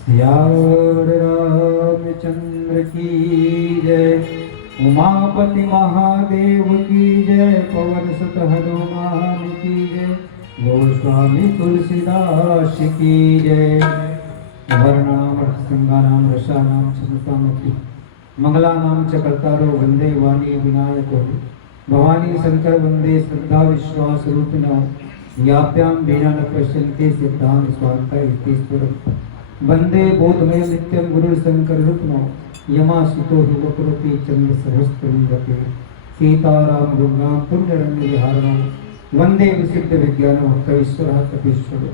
सियावर रामचंद्र की जय। उमापति महादेव की जय। पवन सुत हनुमान की जय। गोस्वामी तुलसीदास की जय। वर्णाम संगानाम रसानाम समतामपि मंगलानाम च कर्तारो वंदे वाणी विनायको भवानी शंकर वंदे श्रद्धा विश्वास रूपिणो याप्यां वीणा न पश्यन्ति सिद्धांत स्वान्ता इत्येश्वरम् वंदे बोधमय नित्यं गुरु शंकर रूपनो यमाशितो हि वक्रति चंद्र सहस्त्रलिंगते सीताराम दुर्गां पुण्यरण्य विहारणो वंदे विशुद्ध विज्ञानो कवीश्वरः कपीश्वरो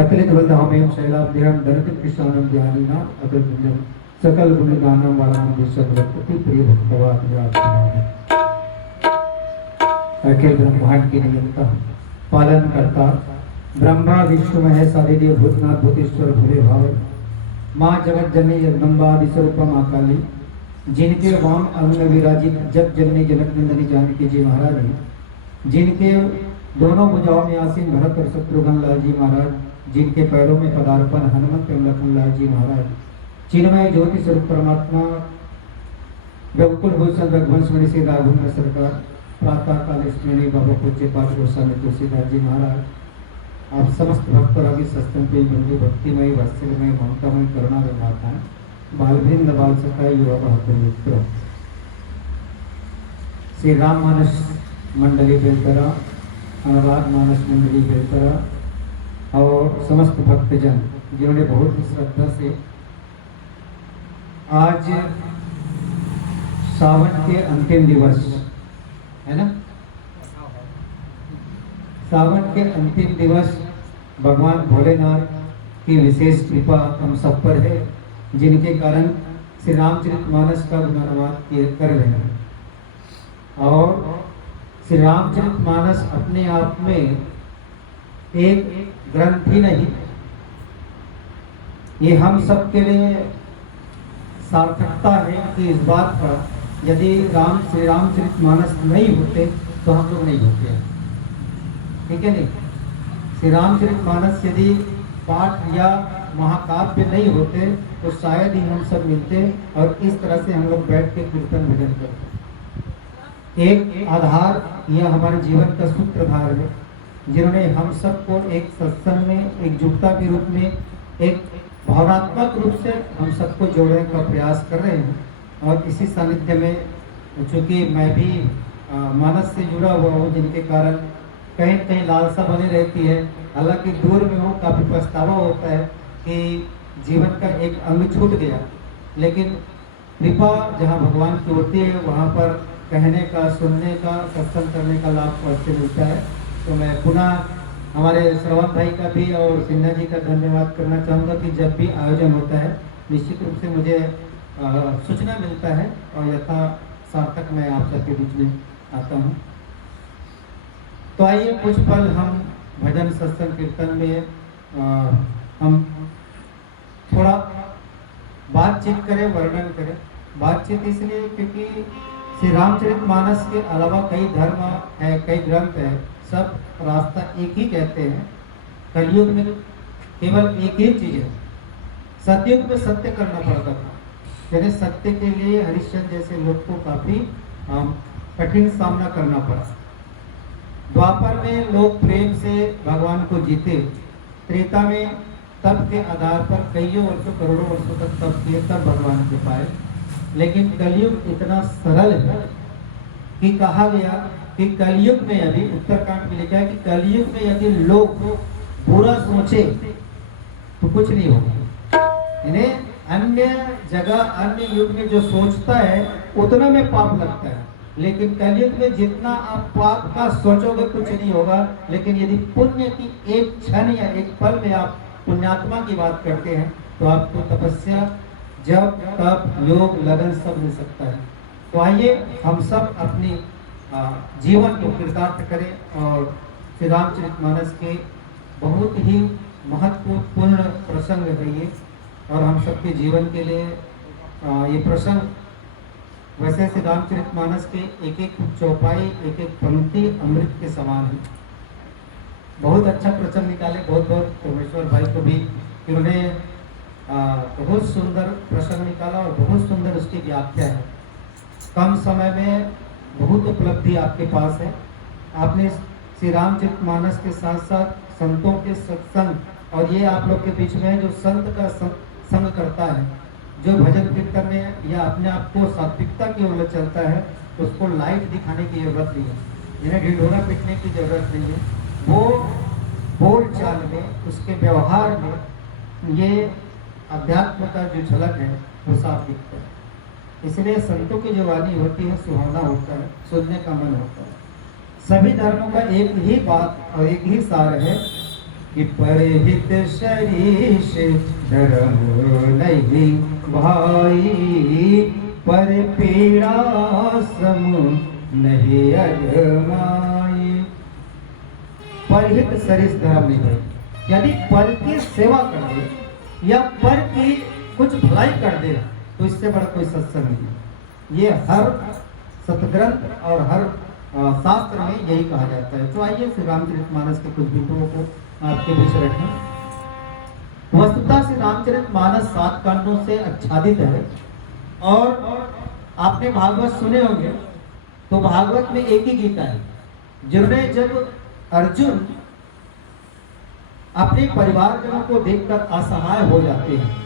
अतलित वल्लभमेव शैलाब्धिरं दरति कृष्णानं ध्यानिना अग्रगण्यं सकल गुणगानं वारां विश्वव्रतति प्रिय भक्तवादिराज अखिल ब्रह्मांड की नियंता पालन करता ब्रह्मा विष्णु महेश आदिदेव भूतनाथ भूतेश्वर भोले भाव माँ जगत जननी जगदम्बा विश्वरूपा माँ काली जिनके वाम अंग विराजित जग जननी जनक नंदनी जानकी जी महाराज जिनके दोनों भुजाओं में आसीन भरत और शत्रुघ्न लाल जी महाराज जिनके पैरों में पदार्पण हनुमत एवं लखन लाल जी महाराज चिन्मय ज्योति स्वरूप परमात्मा रघुकुल भूषण रघुवंश मणि श्री राघवेंद्र सरकार प्रातः काल स्मरणीय बाबा पूज्य पाठ गोस्वामी तुलसीदास जी महाराज आप समस्त भक्तरागी सस्तन पे बंधु भक्तिमय वात्सल्यमय ममतामय करुणामय माता बालवृंद बाल सखाई युवा बहादुर मित्र श्री राम मानस मंडली बेलतरा अनुराग मानस मंडली बेलतरा और समस्त भक्तजन जिन्होंने बहुत ही श्रद्धा से आज सावन के अंतिम दिवस है ना, सावन के अंतिम दिवस भगवान भोलेनाथ की विशेष कृपा हम सब पर है जिनके कारण श्री रामचरितमानस का गुणानुवाद कर रहे हैं। और श्री रामचरितमानस अपने आप में एक ग्रंथ ही नहीं, ये हम सब के लिए सार्थकता है कि इस बात का यदि श्री रामचरितमानस नहीं होते तो हम लोग नहीं होते, ठीक है नहीं। श्री रामचरितमानस यदि पाठ या महाकाव्य नहीं होते तो शायद ही हम सब मिलते और इस तरह से हम लोग बैठ के कीर्तन भजन करते। एक आधार यह हमारे जीवन का सूत्रधार है जिन्होंने हम सबको एक सत्संग में एकजुटता के रूप में एक भावनात्मक रूप से हम सबको जोड़ने का प्रयास कर रहे हैं। और इसी सानिध्य में चूँकि मैं भी मानस से जुड़ा हुआ हूँ जिनके कारण कहीं कहीं लालसा बनी रहती है, हालांकि दूर में हूँ, काफ़ी पछतावा होता है कि जीवन का एक अंग छूट गया, लेकिन कृपा जहाँ भगवान की होती है वहाँ पर कहने का, सुनने का, सत्संग करने का लाभ अवश्य मिलता है। तो मैं पुनः हमारे श्रवण भाई का भी और सिन्हा जी का धन्यवाद करना चाहूँगा कि जब भी आयोजन होता है निश्चित रूप से मुझे सूचना मिलता है और यथा सार्थक मैं आप सबके बीच में आता हूँ। तो आइए कुछ पल हम भजन सत्संग कीर्तन में हम थोड़ा बातचीत करें, वर्णन करें। बातचीत इसलिए क्योंकि श्री रामचरितमानस के अलावा कई धर्म है, कई ग्रंथ है, सब रास्ता एक ही कहते हैं। कलयुग में केवल एक ही चीज है, सतयुग में सत्य करना पड़ता था, यानी सत्य के लिए हरिश्चंद्र जैसे लोग को काफी कठिन सामना करना पड़ा। द्वापर में लोग प्रेम से भगवान को जीते, त्रेता में तप के आधार पर कईयों वर्षों करोड़ों वर्षों तक तप किए तब भगवान को पाए। लेकिन कलयुग इतना सरल है कि कहा गया कि कलयुग में यदि उत्तरकांड में लिखा है कि कलयुग में यदि लोग बुरा सोचे तो कुछ नहीं होगा। इन्हें अन्य जगह अन्य युग में जो सोचता है उतना में पाप लगता है, लेकिन कलयुग में जितना आप पाप का सोचोगे कुछ नहीं होगा। लेकिन यदि पुण्य की एक क्षण या एक पल में आप पुण्यात्मा की बात करते हैं तो आपको तपस्या, जब तप, योग, लगन सब मिल सकता है। तो आइए हम सब अपनी जीवन को कृतार्थ करें और श्री रामचरितमानस के बहुत ही महत्वपूर्ण प्रसंग है ये, और हम सबके जीवन के लिए ये प्रसंग वैसे श्री रामचरितमानस के एक एक चौपाई, एक एक पंक्ति अमृत के समान है। बहुत अच्छा प्रसंग निकाले, बहुत बहुत परमेश्वर भाई को भी उन्होंने बहुत सुंदर प्रसंग निकाला और बहुत सुंदर उसकी व्याख्या है। कम समय में बहुत उपलब्धि आपके पास है। आपने श्री रामचरितमानस के साथ साथ संतों के सत्संग, और ये आप लोग के बीच में है जो संत का संग करता है, जो भजन कीर्तन में या अपने आप को सात्विकता की ओर चलता है, तो उसको लाइट दिखाने की जरूरत नहीं है, जिन्हें ढिढोरा पीटने की जरूरत नहीं है। वो बोल चाल में, उसके व्यवहार में ये अध्यात्म का जो झलक है वो साफ दिखता है। इसलिए संतों की जो वाणी होती है सुहावना होता है, सुनने का मन होता है। सभी धर्मों का एक ही बात और एक ही सार है कि परहित शरीष धर्म नहीं भाई, पर पीड़ा सम नहीं अजमाई। परहित शरीष धर्म नहीं भाई, यदि पर की सेवा कर दे या पर की कुछ भलाई कर दे तो इससे बड़ा कोई सत्संग नहीं। ये हर सतग्रंथ और हर शास्त्र में यही कहा जाता है। तो आइए श्री रामचरितमानस के कुछ बिंदुओं को आपके बीच रखें। वस्तुतः श्री रामचरितमानस 7 कांडों से आच्छादित है, और आपने भागवत सुने होंगे तो भागवत में एक ही गीता है, जिन्हें जब अर्जुन अपने परिवारजनों को देखकर असहाय हो जाते हैं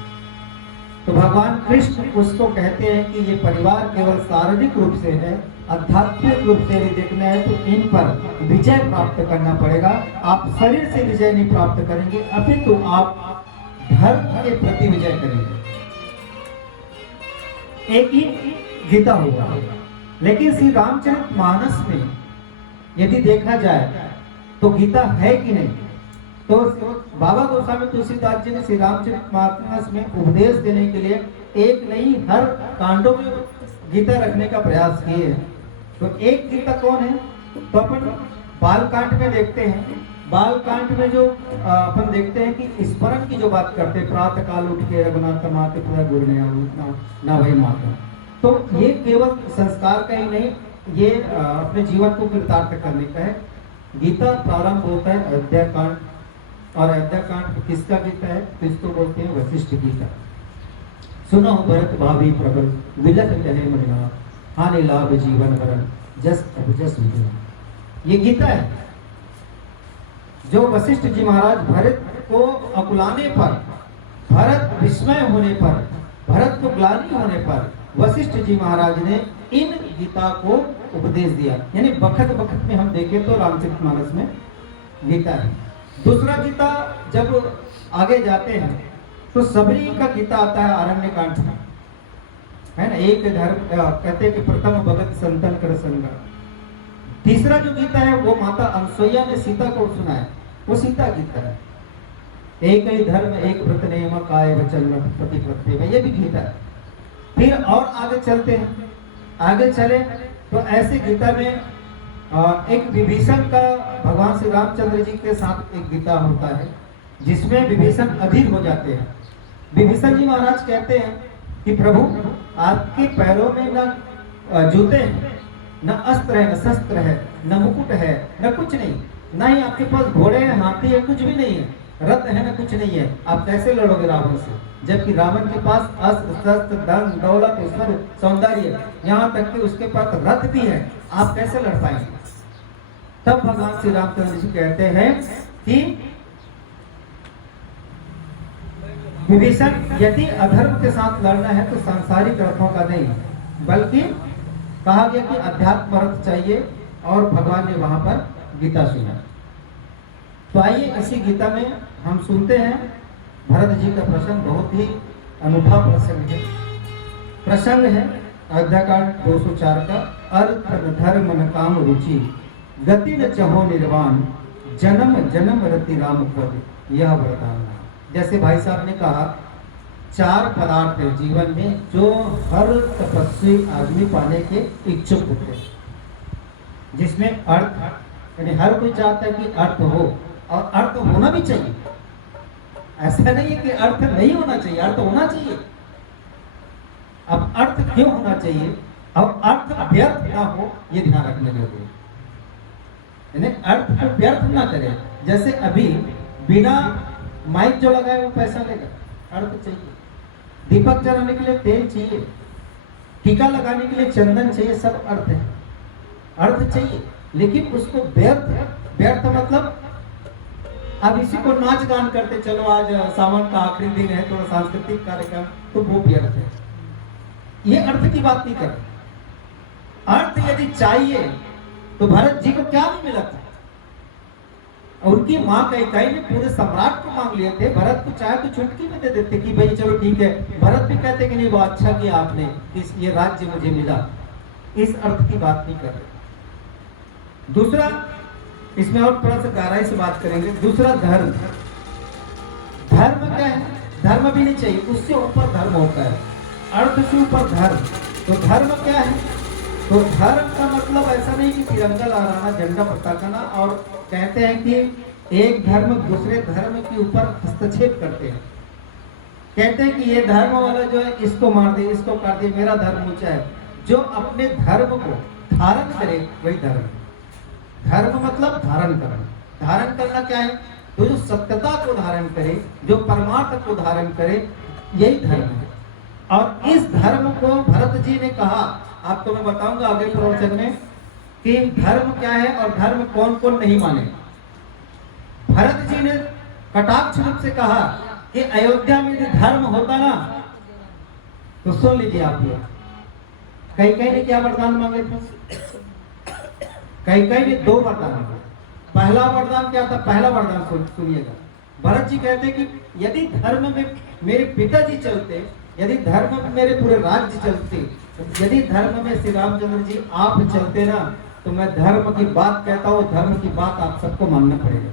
तो भगवान कृष्ण उसको कहते हैं कि ये परिवार केवल शारीरिक रूप से है, आध्यात्मिक रूप से यदि देखना है तो इन पर विजय प्राप्त करना पड़ेगा। आप शरीर से विजय नहीं प्राप्त करेंगे, अपितु आप धर्म के प्रति विजय करेंगे। एक ही गीता होगा, लेकिन श्री रामचरितमानस में यदि देखा जाए तो गीता है कि नहीं, तो बाबा गोस्वामी तुलसीदास जी ने श्री रामचरितमानस में उपदेश देने के लिए एक नहीं हर कांडों में गीता रखने का प्रयास किए हैं। तो एक गीता कौन है, तो अपन बालकांड में देखते हैं। बालकांड में जो अपन देखते हैं कि स्मरण की जो बात करते हैं, प्रातः काल उठ के रघुनाथ माते पूरा गुरु ना वही माता, तो ये केवल संस्कार का ही नहीं, ये अपने जीवन को कृतार्थ करने का है। गीता प्रारंभ होता है अयोध्या कांड, और अयोध्या कांड किसका गीता है, तो इसको बोलते हैं वशिष्ठ गीता। सुनो भरत भाभी प्रबल विलख जने मृणा, हानि लाभ जीवन भरण जस अभिजस विद्या। ये गीता है जो वशिष्ठ जी महाराज भरत को अकुलाने पर, भरत विस्मय होने पर, भरत को ग्लानि होने पर वशिष्ठ जी महाराज ने इन गीता को उपदेश दिया। यानी बखत बखत में हम देखें तो रामचरितमानस में गीता है। दूसरा गीता जब आगे जाते हैं तो सबरी का गीता आता है आरण्य कांड में, है ना। एक धर्म कहते हैं कि प्रथम भगत संतन कर संग। तीसरा जो गीता है वो माता अनसुईया ने सीता को सुनाया, वो सीता गीता है। एक ही धर्म एक व्रत नियम काय वचन पति प्रत्यय, ये भी गीता है। फिर और आगे चलते हैं, आगे चले तो ऐसे गीता में एक विभीषण का भगवान श्री रामचंद्र जी के साथ एक गीता होता है, जिसमें विभीषण अधीर हो जाते हैं। विभीषण जी महाराज कहते हैं कि प्रभु आपके पैरों में न जूते हैं, न अस्त्र है, न शस्त्र है, न मुकुट है, न कुछ नहीं, न ही आपके पास घोड़े हैं, हाथी है, कुछ भी नहीं है, रथ है, न कुछ नहीं है। आप कैसे लड़ोगे रावण से, जबकि रावण के पास अस्त्र शस्त्र धन दौलत ऐश्वर्य सौंदर्य, यहाँ तक कि उसके पास रथ भी है, आप कैसे लड़ पाएंगे। तब भगवान श्री रामचंद्र जी कहते हैं कि विभीषण यदि अधर्म के साथ लड़ना है तो सांसारिक रथों का नहीं, बल्कि कहा गया कि अध्यात्म रथ चाहिए, और भगवान ने वहां पर गीता सुना। तो आइए इसी गीता में हम सुनते हैं भरत जी का प्रसंग, बहुत ही अनूठा प्रसंग है। प्रसंग है अयोध्याकांड 204 का, अर्थ धर्म न काम रुचि गति न चहो निर्वाण, जन्म जन्म रति राम पद यह वरदान। जैसे भाई साहब ने कहा, 4 पदार्थ है जीवन में जो हर तपस्वी आदमी पाने के इच्छुक होते हैं, जिसमें अर्थ, यानी हर कोई चाहता है कि अर्थ हो, और अर्थ होना भी चाहिए। ऐसा नहीं है कि अर्थ नहीं होना चाहिए, अर्थ होना चाहिए। अब अर्थ क्यों होना चाहिए, अब अर्थ व्यर्थ ना हो, ये ध्यान रखने जरूरी है। अर्थ को व्यर्थ ना करे। जैसे अभी बिना माइक जो लगाए वो पैसा लेगा, अर्थ चाहिए, दीपक जलाने के लिए तेल चाहिए, टीका लगाने के लिए चंदन चाहिए, सब अर्थ है, अर्थ चाहिए। लेकिन उसको व्यर्थ, व्यर्थ मतलब अब इसी को नाच गान करते चलो, आज सावन का आखिरी दिन है, थोड़ा सांस्कृतिक कार्यक्रम, तो वो व्यर्थ है। ये अर्थ की बात नहीं कर रहे। अर्थ यदि चाहिए तो भरत जी को क्या नहीं मिला था? उनकी माँ कैकेयी ने पूरे सम्राट को मांग लिए थे, भरत को चाहे तो चुटकी में दे देते कि भाई चलो ठीक है। भरत भी कहते कि नहीं वो अच्छा किया आपने, ये राज्य मुझे मिला। इस अर्थ की बात नहीं कर रहे। दूसरा, इसमें और थोड़ा सा गहराई से बात करेंगे। दूसरा धर्म, धर्म क्या है? धर्म भी नहीं चाहिए, उससे ऊपर धर्म होता है, अर्थ से ऊपर धर्म। तो धर्म क्या है? तो धर्म का मतलब ऐसा नहीं कि तिरंगा लहराना, झंडा पताकाना और कहते हैं कि एक धर्म दूसरे धर्म के ऊपर हस्तक्षेप करते हैं। कहते हैं कि ये धर्म वाला जो है इसको मार दे, इसको काट दे, मेरा धर्म ऊंचा है। जो अपने धर्म को धारण करे वही धर्म। धर्म मतलब धारण करना। धारण करना क्या है? तो जो सत्यता को धारण करे, जो परमार्थ को धारण करे, यही धर्म है। और इस धर्म को भरत जी ने कहा, आपको मैं बताऊंगा आगे प्रवचन में कि धर्म क्या है और धर्म कौन कौन नहीं माने। भरत जी ने कटाक्ष रूप से कहा कि अयोध्या में यदि धर्म होता ना, तो सुन लीजिए आप लोग, कैकेयी ने क्या वरदान मांगे थे? कैकेयी ने 2 वरदान मांगे। पहला वरदान क्या था? पहला वरदान सुनिएगा। भरत जी कहते कि यदि धर्म में मेरे पिताजी चलते, यदि धर्म में मेरे पूरे राज्य चलते, यदि धर्म में श्री रामचंद्र जी आप चलते ना, तो मैं धर्म की बात कहता हूं, धर्म की बात आप सबको मानना पड़ेगा।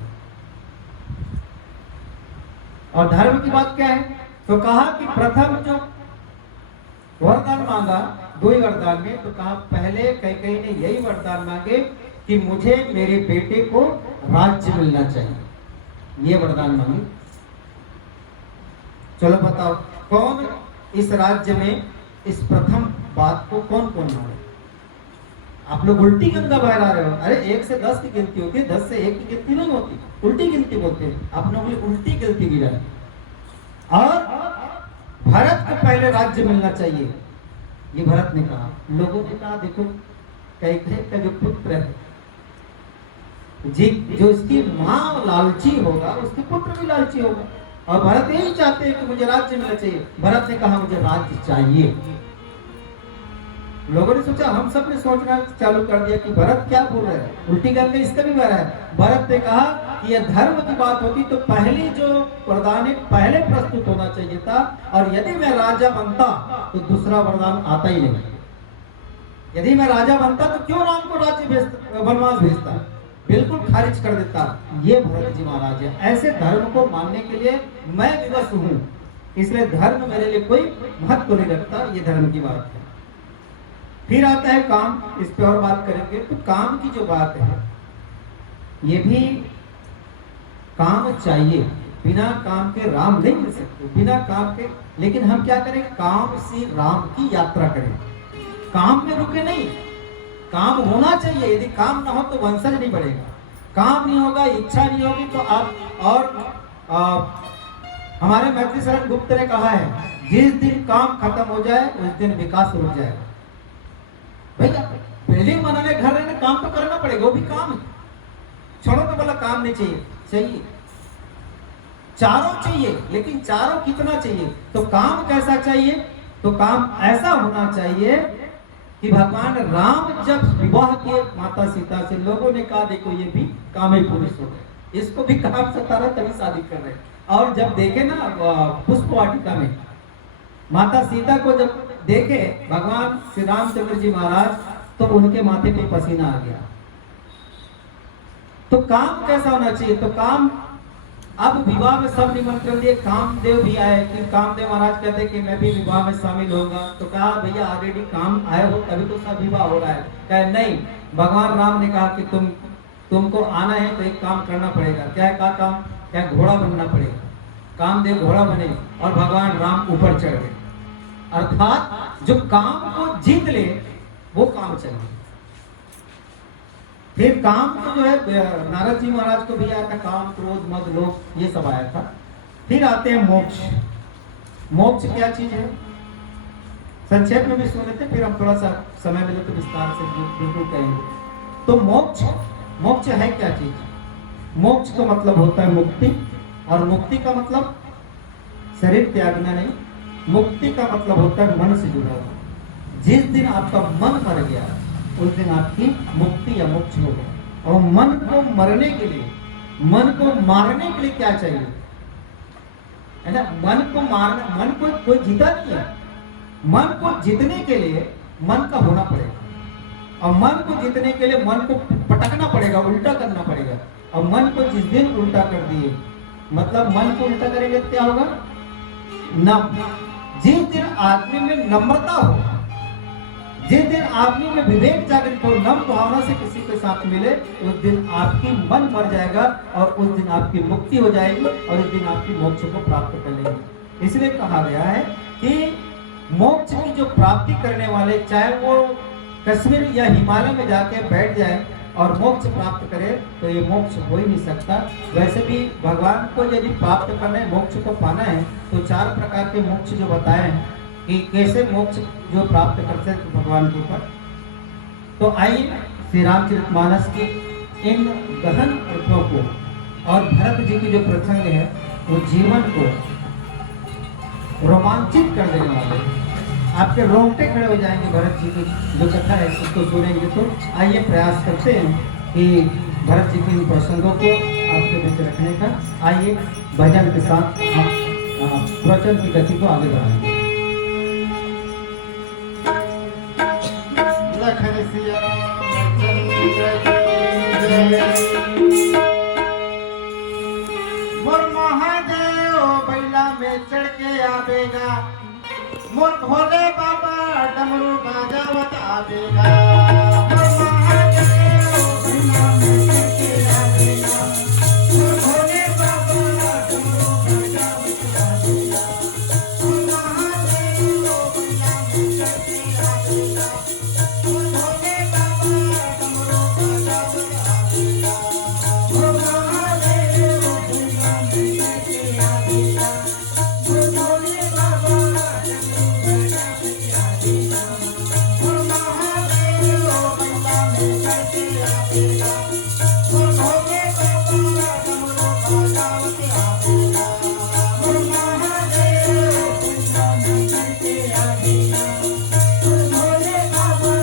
और धर्म की बात क्या है? तो कहा कि प्रथम जो वरदान मांगा 2 वरदान में, तो कहा पहले कैकेयी ने यही वरदान मांगे कि मुझे मेरे बेटे को राज्य मिलना चाहिए, ये वरदान मांगे। चलो बताओ कौन इस राज्य में इस प्रथम बात को कौन कौन माने? आप लोग उल्टी गंगा बहरा रहे हो। अरे 1 से 10 की गिनती होती है, 10 से 1 की गिनती नहीं होती, उल्टी गिनती बोलते हैं। आप लोग उल्टी गिनती गिरा। और भरत को पहले राज्य मिलना चाहिए, ये भरत ने कहा। लोगों ने कहा देखो कैकेयी का जो पुत्र है जी, जो इसकी माँ लालची होगा उसके पुत्र भी लालची होगा। और भरत यही चाहते हैं कि मुझे राज्य मिलना चाहिए। भरत ने कहा मुझे राज्य चाहिए। लोगों ने सोचा, हम सब ने सोचना चालू कर दिया कि भरत क्या बोल रहे हैं, उल्टी गंगा इसका भी बह रहा है। भरत ने कहा कि यह धर्म की बात होती तो पहली जो वरदान पहले प्रस्तुत होना चाहिए था, और यदि मैं राजा बनता तो दूसरा वरदान आता ही नहीं। यदि मैं राजा बनता तो क्यों राम को राज्य वनवास भेजता, बिल्कुल खारिज कर देता। ये भरत जी महाराज है। ऐसे धर्म को मानने के लिए मैं विवश हूं, इसलिए धर्म मेरे लिए कोई महत्व नहीं रखता। ये धर्म की बात है। फिर आता है काम, इस पे और बात करेंगे। तो काम की जो बात है, ये भी काम चाहिए, बिना काम के राम नहीं मिल सकते, बिना काम के। लेकिन हम क्या करें? काम से राम की यात्रा करें, काम में रुके नहीं। काम होना चाहिए, यदि काम ना हो तो वंशज नहीं बढ़ेगा। काम नहीं होगा, इच्छा नहीं होगी तो आप और हमारे मैत्री शरण गुप्त ने कहा है, जिस दिन काम खत्म हो जाए उस दिन विकास रुक जाएगा। भैया बिल्डिंग बनाने, घर रहने, काम तो करना पड़ेगा, वो भी काम है। छोड़ो तो बोला काम नहीं चाहिए, चाहिए, चारों चाहिए। लेकिन चारों कितना चाहिए? तो काम कैसा चाहिए? तो काम ऐसा होना चाहिए कि भगवान राम जब विवाह किए माता सीता से, लोगों ने कहा देखो ये भी कामी पुरुष हो गए, इसको भी काम सता रहा तभी शादी कर रहे। और जब देखे ना पुष्प वाटिका में माता सीता को जब देखे भगवान श्री रामचंद्र जी महाराज, तो उनके माथे पे पसीना आ गया। तो काम कैसा होना चाहिए? तो काम, अब विवाह में सब निमंत्रण दिए, कामदेव भी आए। कि कामदेव महाराज कहते कि मैं भी विवाह में शामिल होगा। तो कहा भैया ऑलरेडी काम आए हो तभी तो सब विवाह हो रहा है। कहे नहीं, भगवान राम ने कहा कि तुमको आना है तो एक काम करना पड़ेगा। क्या है? कहा काम, क्या घोड़ा बनना पड़ेगा। कामदेव घोड़ा बने और भगवान राम ऊपर चढ़ गए। अर्थात जो काम को जीत ले वो काम चाहिए। फिर काम को जो है नारद जी महाराज को भी आया था, काम, क्रोध, मद, लोभ, ये सब आया था। फिर आते हैं मोक्ष। मोक्ष क्या चीज है? संक्षेप में भी सुन लेते, फिर हम थोड़ा सा समय मिले तो विस्तार से बिल्कुल कहेंगे। तो मोक्ष, मोक्ष है क्या चीज? मोक्ष का मतलब होता है मुक्ति, और मुक्ति का मतलब शरीर त्यागना नहीं, मुक्ति का मतलब होता है मन से जुड़ा हुआ। जिस दिन आपका मन मर गया उस दिन आपकी मुक्ति या मोक्ष हो गया। और मन को मरने के लिए, मन को मारने के लिए क्या चाहिए? है ना, मन को मारना, मन को कोई जीता नहीं है। मन को जीतने के लिए मन का होना पड़ेगा, और मन को जीतने के लिए मन को पटकना पड़ेगा, उल्टा करना पड़ेगा। और मन को जिस दिन उल्टा कर दिए, मतलब मन को उल्टा करेंगे क्या होगा? नम। जिस दिन आदमी में नम्रता हो, जिस दिन आदमी में विवेक जागृत हो, नम भावना से किसी के साथ मिले, उस दिन आपकी मन मर जाएगा और उस दिन आपकी मुक्ति हो जाएगी और उस दिन आपकी मोक्ष को प्राप्त कर लेंगे। इसलिए कहा गया है कि मोक्ष की जो प्राप्ति करने वाले, चाहे वो कश्मीर या हिमालय में जाके बैठ जाए और मोक्ष प्राप्त करे, तो ये मोक्ष हो ही नहीं सकता। वैसे भी भगवान को यदि प्राप्त करना है, मोक्ष को पाना है, तो 4 प्रकार के मोक्ष जो बताए हैं कि कैसे मोक्ष जो प्राप्त करते हैं भगवान के ऊपर। तो आइए श्री रामचरितमानस के इन गहन अर्थों को और भरत जी की जो प्रसंग है वो जीवन को रोमांचित कर देने वाले, आपके रोंगटे खड़े हो जाएंगे। भरत जी की जो कथा है उसको सुनेंगे तो आइए प्रयास करते हैं कि भरत जी के इन प्रसंगों को आपके बीच रखने का। आइए भजन के साथ हम प्रवचन की गति को आगे बढ़ाएंगे। मोर महादेव बैला में चढ़ के आवेगा, मोर भोले बाबा डमरू बजावत आवेगा। मोर महादेव बैला में चढ़ के आवेगा, मोर भोले बाबा डमरू बजावत आवेगा। मोर महादेव बैला में चढ़ के आवेगा, मोर भोले बाबा डमरू बजावत आवेगा। मोर महादेव बैला में चढ़ के आवेगा, मोर भोले बाबा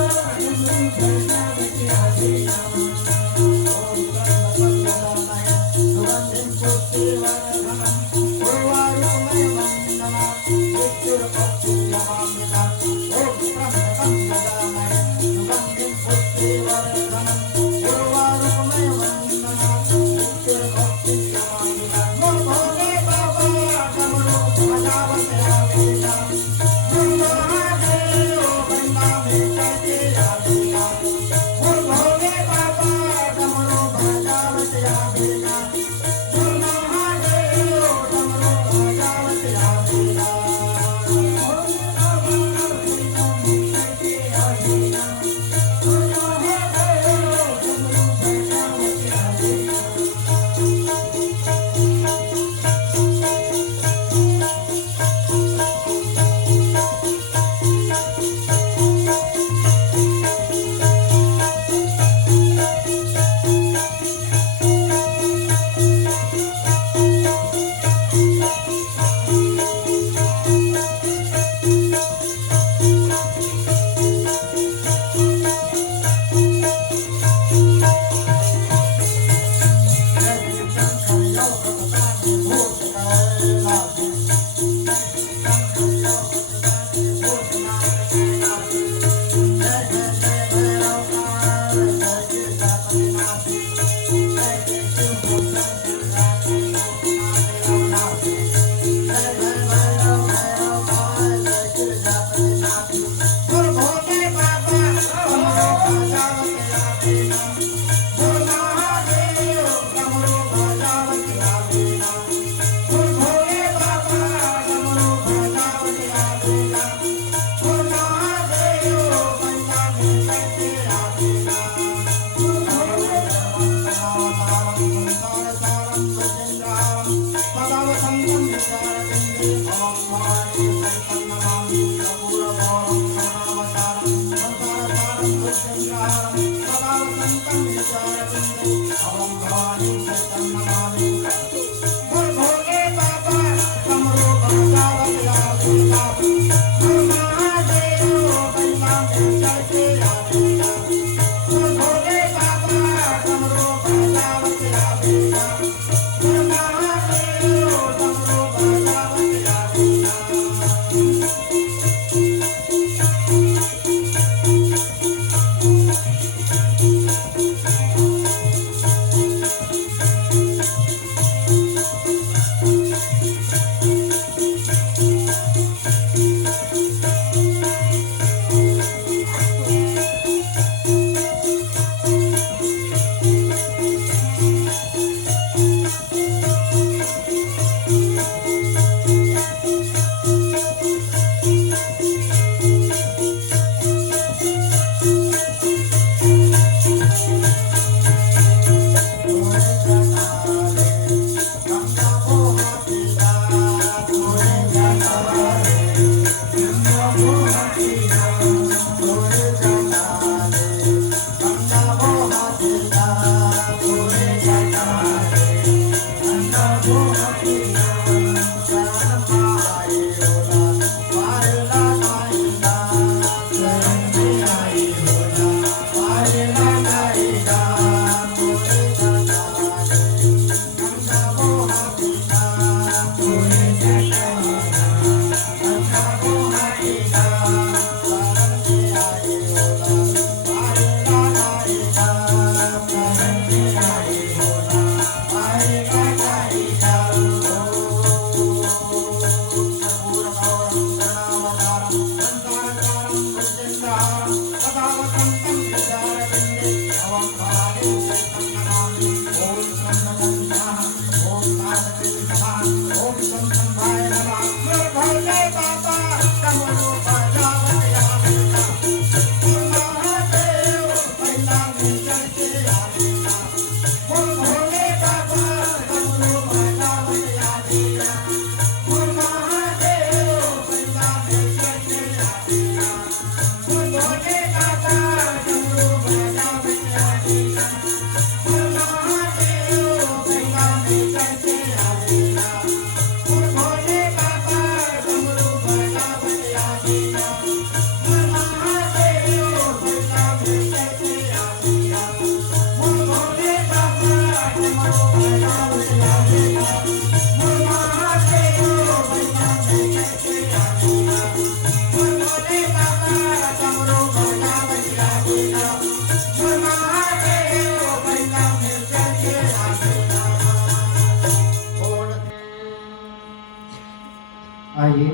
आइए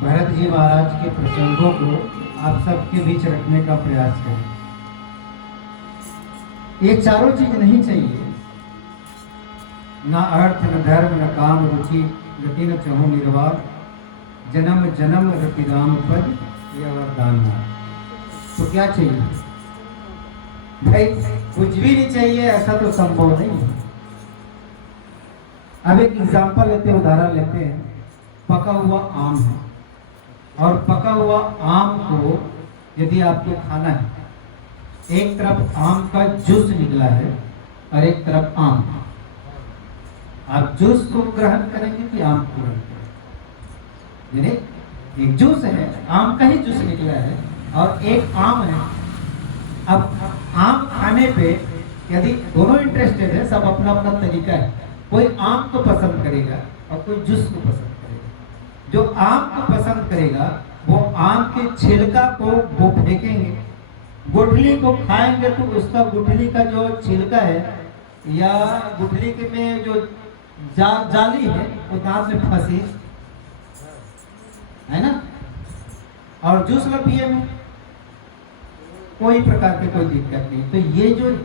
भरत जी महाराज के प्रसंगों को आप सबके बीच रखने का प्रयास करें। ये चारों चीज नहीं चाहिए, ना अर्थ न धर्म न काम रुचि गति न चहु निर्वाह, जन्म जन्म रति राम पद ये वरदान। तो क्या चाहिए भाई? कुछ भी नहीं चाहिए ऐसा तो संभव नहीं है। अब एक एग्जांपल लेते हैं, उदाहरण लेते हैं। पका हुआ आम है और पका हुआ आम को यदि आपको खाना है, एक तरफ आम का जूस निकला है और एक तरफ आम, आप जूस को ग्रहण करेंगे कि आम को ग्रहण करेंगे? यानी एक जूस है, आम का ही जूस निकला है और एक आम है। अब आम खाने पे यदि दोनों इंटरेस्टेड है, सब अपना अपना तरीका है, कोई आम को पसंद करेगा और कोई जूस को पसंद करेगा। जो आम को पसंद करेगा वो आम के छिलका को वो फेंकेंगे, गुठली को खाएंगे तो उसका गुठली का जो छिलका है या गुठली के में जो जाली है वो दांत में फंसी है ना। और जूस में पिए में कोई प्रकार की कोई दिक्कत नहीं। तो ये जो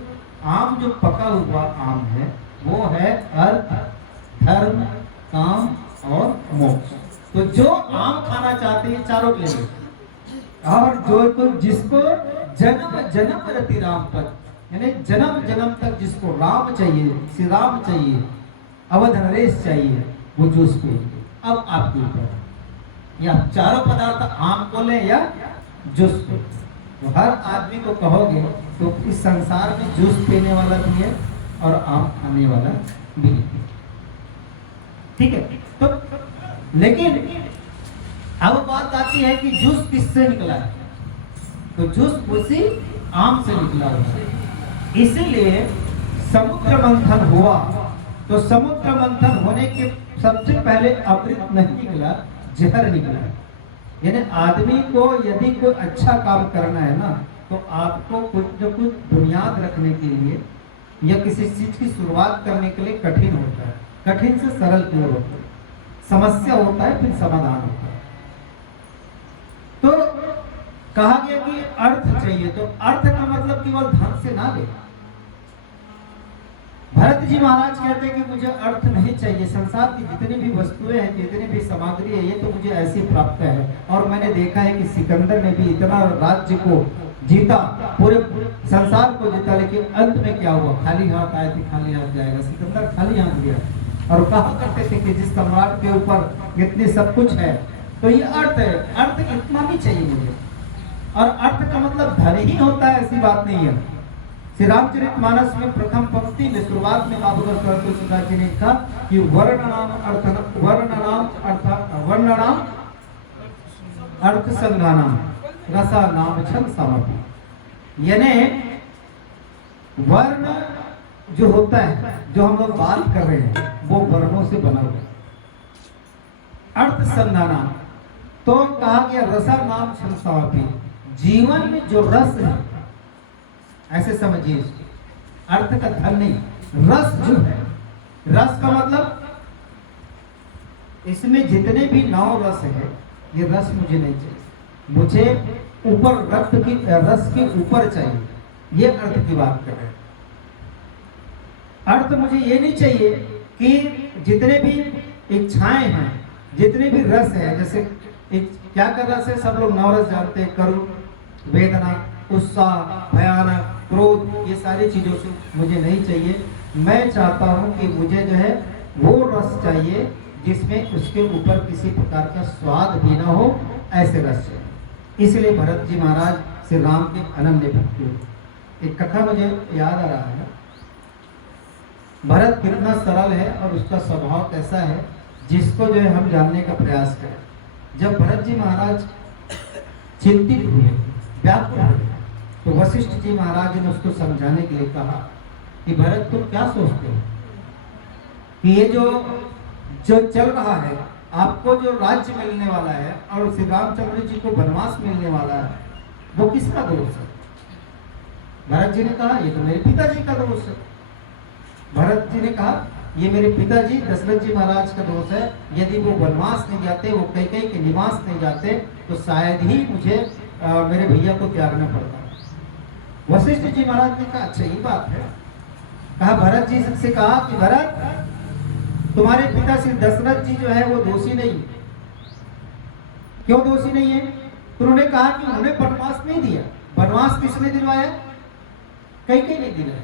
आम जो पका हुआ आम है वो है अर्थ धर्म काम और मोक्ष। तो जो आम खाना चाहते हैं चारों ले लो, और जो जिसको जन्म जन्म रति राम पद, यानी जन्म जन्म तक जिसको राम चाहिए, श्री राम चाहिए, अवध नरेश चाहिए, वो जूस पिएंगे। अब आपके ऊपर है। या चारों पदार्थ आम को ले या जूस को। तो हर आदमी को कहोगे तो इस संसार में जूस पीने वाला भी है और आम खाने वाला भी है। ठीक है, तो लेकिन अब बात आती है कि जूस किससे निकला है? तो जूस उसी आम से निकला हुआ है। इसीलिए समुद्र मंथन हुआ, तो समुद्र मंथन होने के सबसे पहले अमृत नहीं निकला, जहर निकला। यानी आदमी को यदि कोई अच्छा काम करना है ना, तो आपको कुछ न कुछ बुनियाद रखने के लिए या किसी चीज की शुरुआत करने के लिए कठिन होता है। कठिन से सरल की ओर होता है, समस्या होता है फिर समाधान होता है। तो कहा गया कि अर्थ चाहिए, तो अर्थ का मतलब केवल धन से ना ले। भरत जी महाराज कहते हैं कि मुझे अर्थ नहीं चाहिए, संसार की जितनी भी वस्तुएं हैं, जितनी भी सामग्री है, ये तो मुझे ऐसी प्राप्त है। और मैंने देखा है कि सिकंदर ने भी इतना राज्य को जीता, पूरे संसार को जीता, लेकिन अंत में क्या हुआ? खाली हाथ आए थे खाली हाथ जाएगा। सिकंदर खाली हाथ गया और कहा करते थे कि जिस सम्राट के ऊपर इतनी सब कुछ है, तो ये अर्थ है, अर्थ इतना भी चाहिए मुझे। और अर्थ का मतलब धन ही होता है, ऐसी बात नहीं है। श्री रामचरितमानस में प्रथम पंक्ति में शुरुआत में बाबूगर तुलसीदास जी ने कहा कि वर्णनाम अर्थ संघानाम रसा नाम छंद सामर्थ्य। यानी वर्ण जो होता है, जो हम लोग बात कर रहे हैं, वो वर्णों से बना हुआ है। अर्थ संघानाम, तो कहा गया रसा नाम छंद सामर्थ्य, जीवन में जो रस है, ऐसे समझिए, अर्थ का धन नहीं, रस जो है। रस का मतलब इसमें जितने भी 9 रस है, ये रस मुझे नहीं चाहिए, मुझे ऊपर रक्त की रस के ऊपर चाहिए। ये अर्थ की बात कर रहे हैं। अर्थ मुझे ये नहीं चाहिए कि जितने भी इच्छाएं हैं, जितने भी रस है, जैसे क्या कर रस है, सब लोग 9 रस जानते हैं, करुण, वेदना, उत्साह, भयानक, क्रोध, ये सारी चीजों से मुझे नहीं चाहिए। मैं चाहता हूं कि मुझे जो है वो रस चाहिए जिसमें उसके ऊपर किसी प्रकार का स्वाद भी ना हो, ऐसे रस चाहिए। इसलिए भरत जी महाराज श्री राम के अनन्य भक्त। एक कथा मुझे याद आ रहा है, भरत कितना सरल है और उसका स्वभाव कैसा है, जिसको जो है हम जानने का प्रयास करें। जब भरत जी महाराज चिंतित हुए, व्याकुल हुए, तो वशिष्ठ जी महाराज ने उसको समझाने के लिए कहा कि भरत तुम क्या सोचते हो कि ये जो चल रहा है, आपको जो राज्य मिलने वाला है और श्री रामचंद्र जी को वनवास मिलने वाला है, वो किसका दोष है? भरत जी ने कहा ये तो मेरे पिताजी का दोष है। भरत जी ने कहा ये मेरे पिताजी दशरथ जी महाराज का दोष है। यदि वो वनवास नहीं जाते, वो कैकेयी के निवास नहीं जाते, तो शायद ही मुझे मेरे भैया को त्यागना पड़ता। वशिष्ठ जी महाराज ने कहा अच्छा ये बात है। कहा भरत जी से कहा कि भरत तुम्हारे पिता श्री दशरथ जी जो है वो दोषी नहीं। क्यों दोषी नहीं है? तो उन्होंने कहा कि उन्होंने वनवास नहीं दिया। वनवास किसने दिलवाया? कैकेयी ने दिलवाया।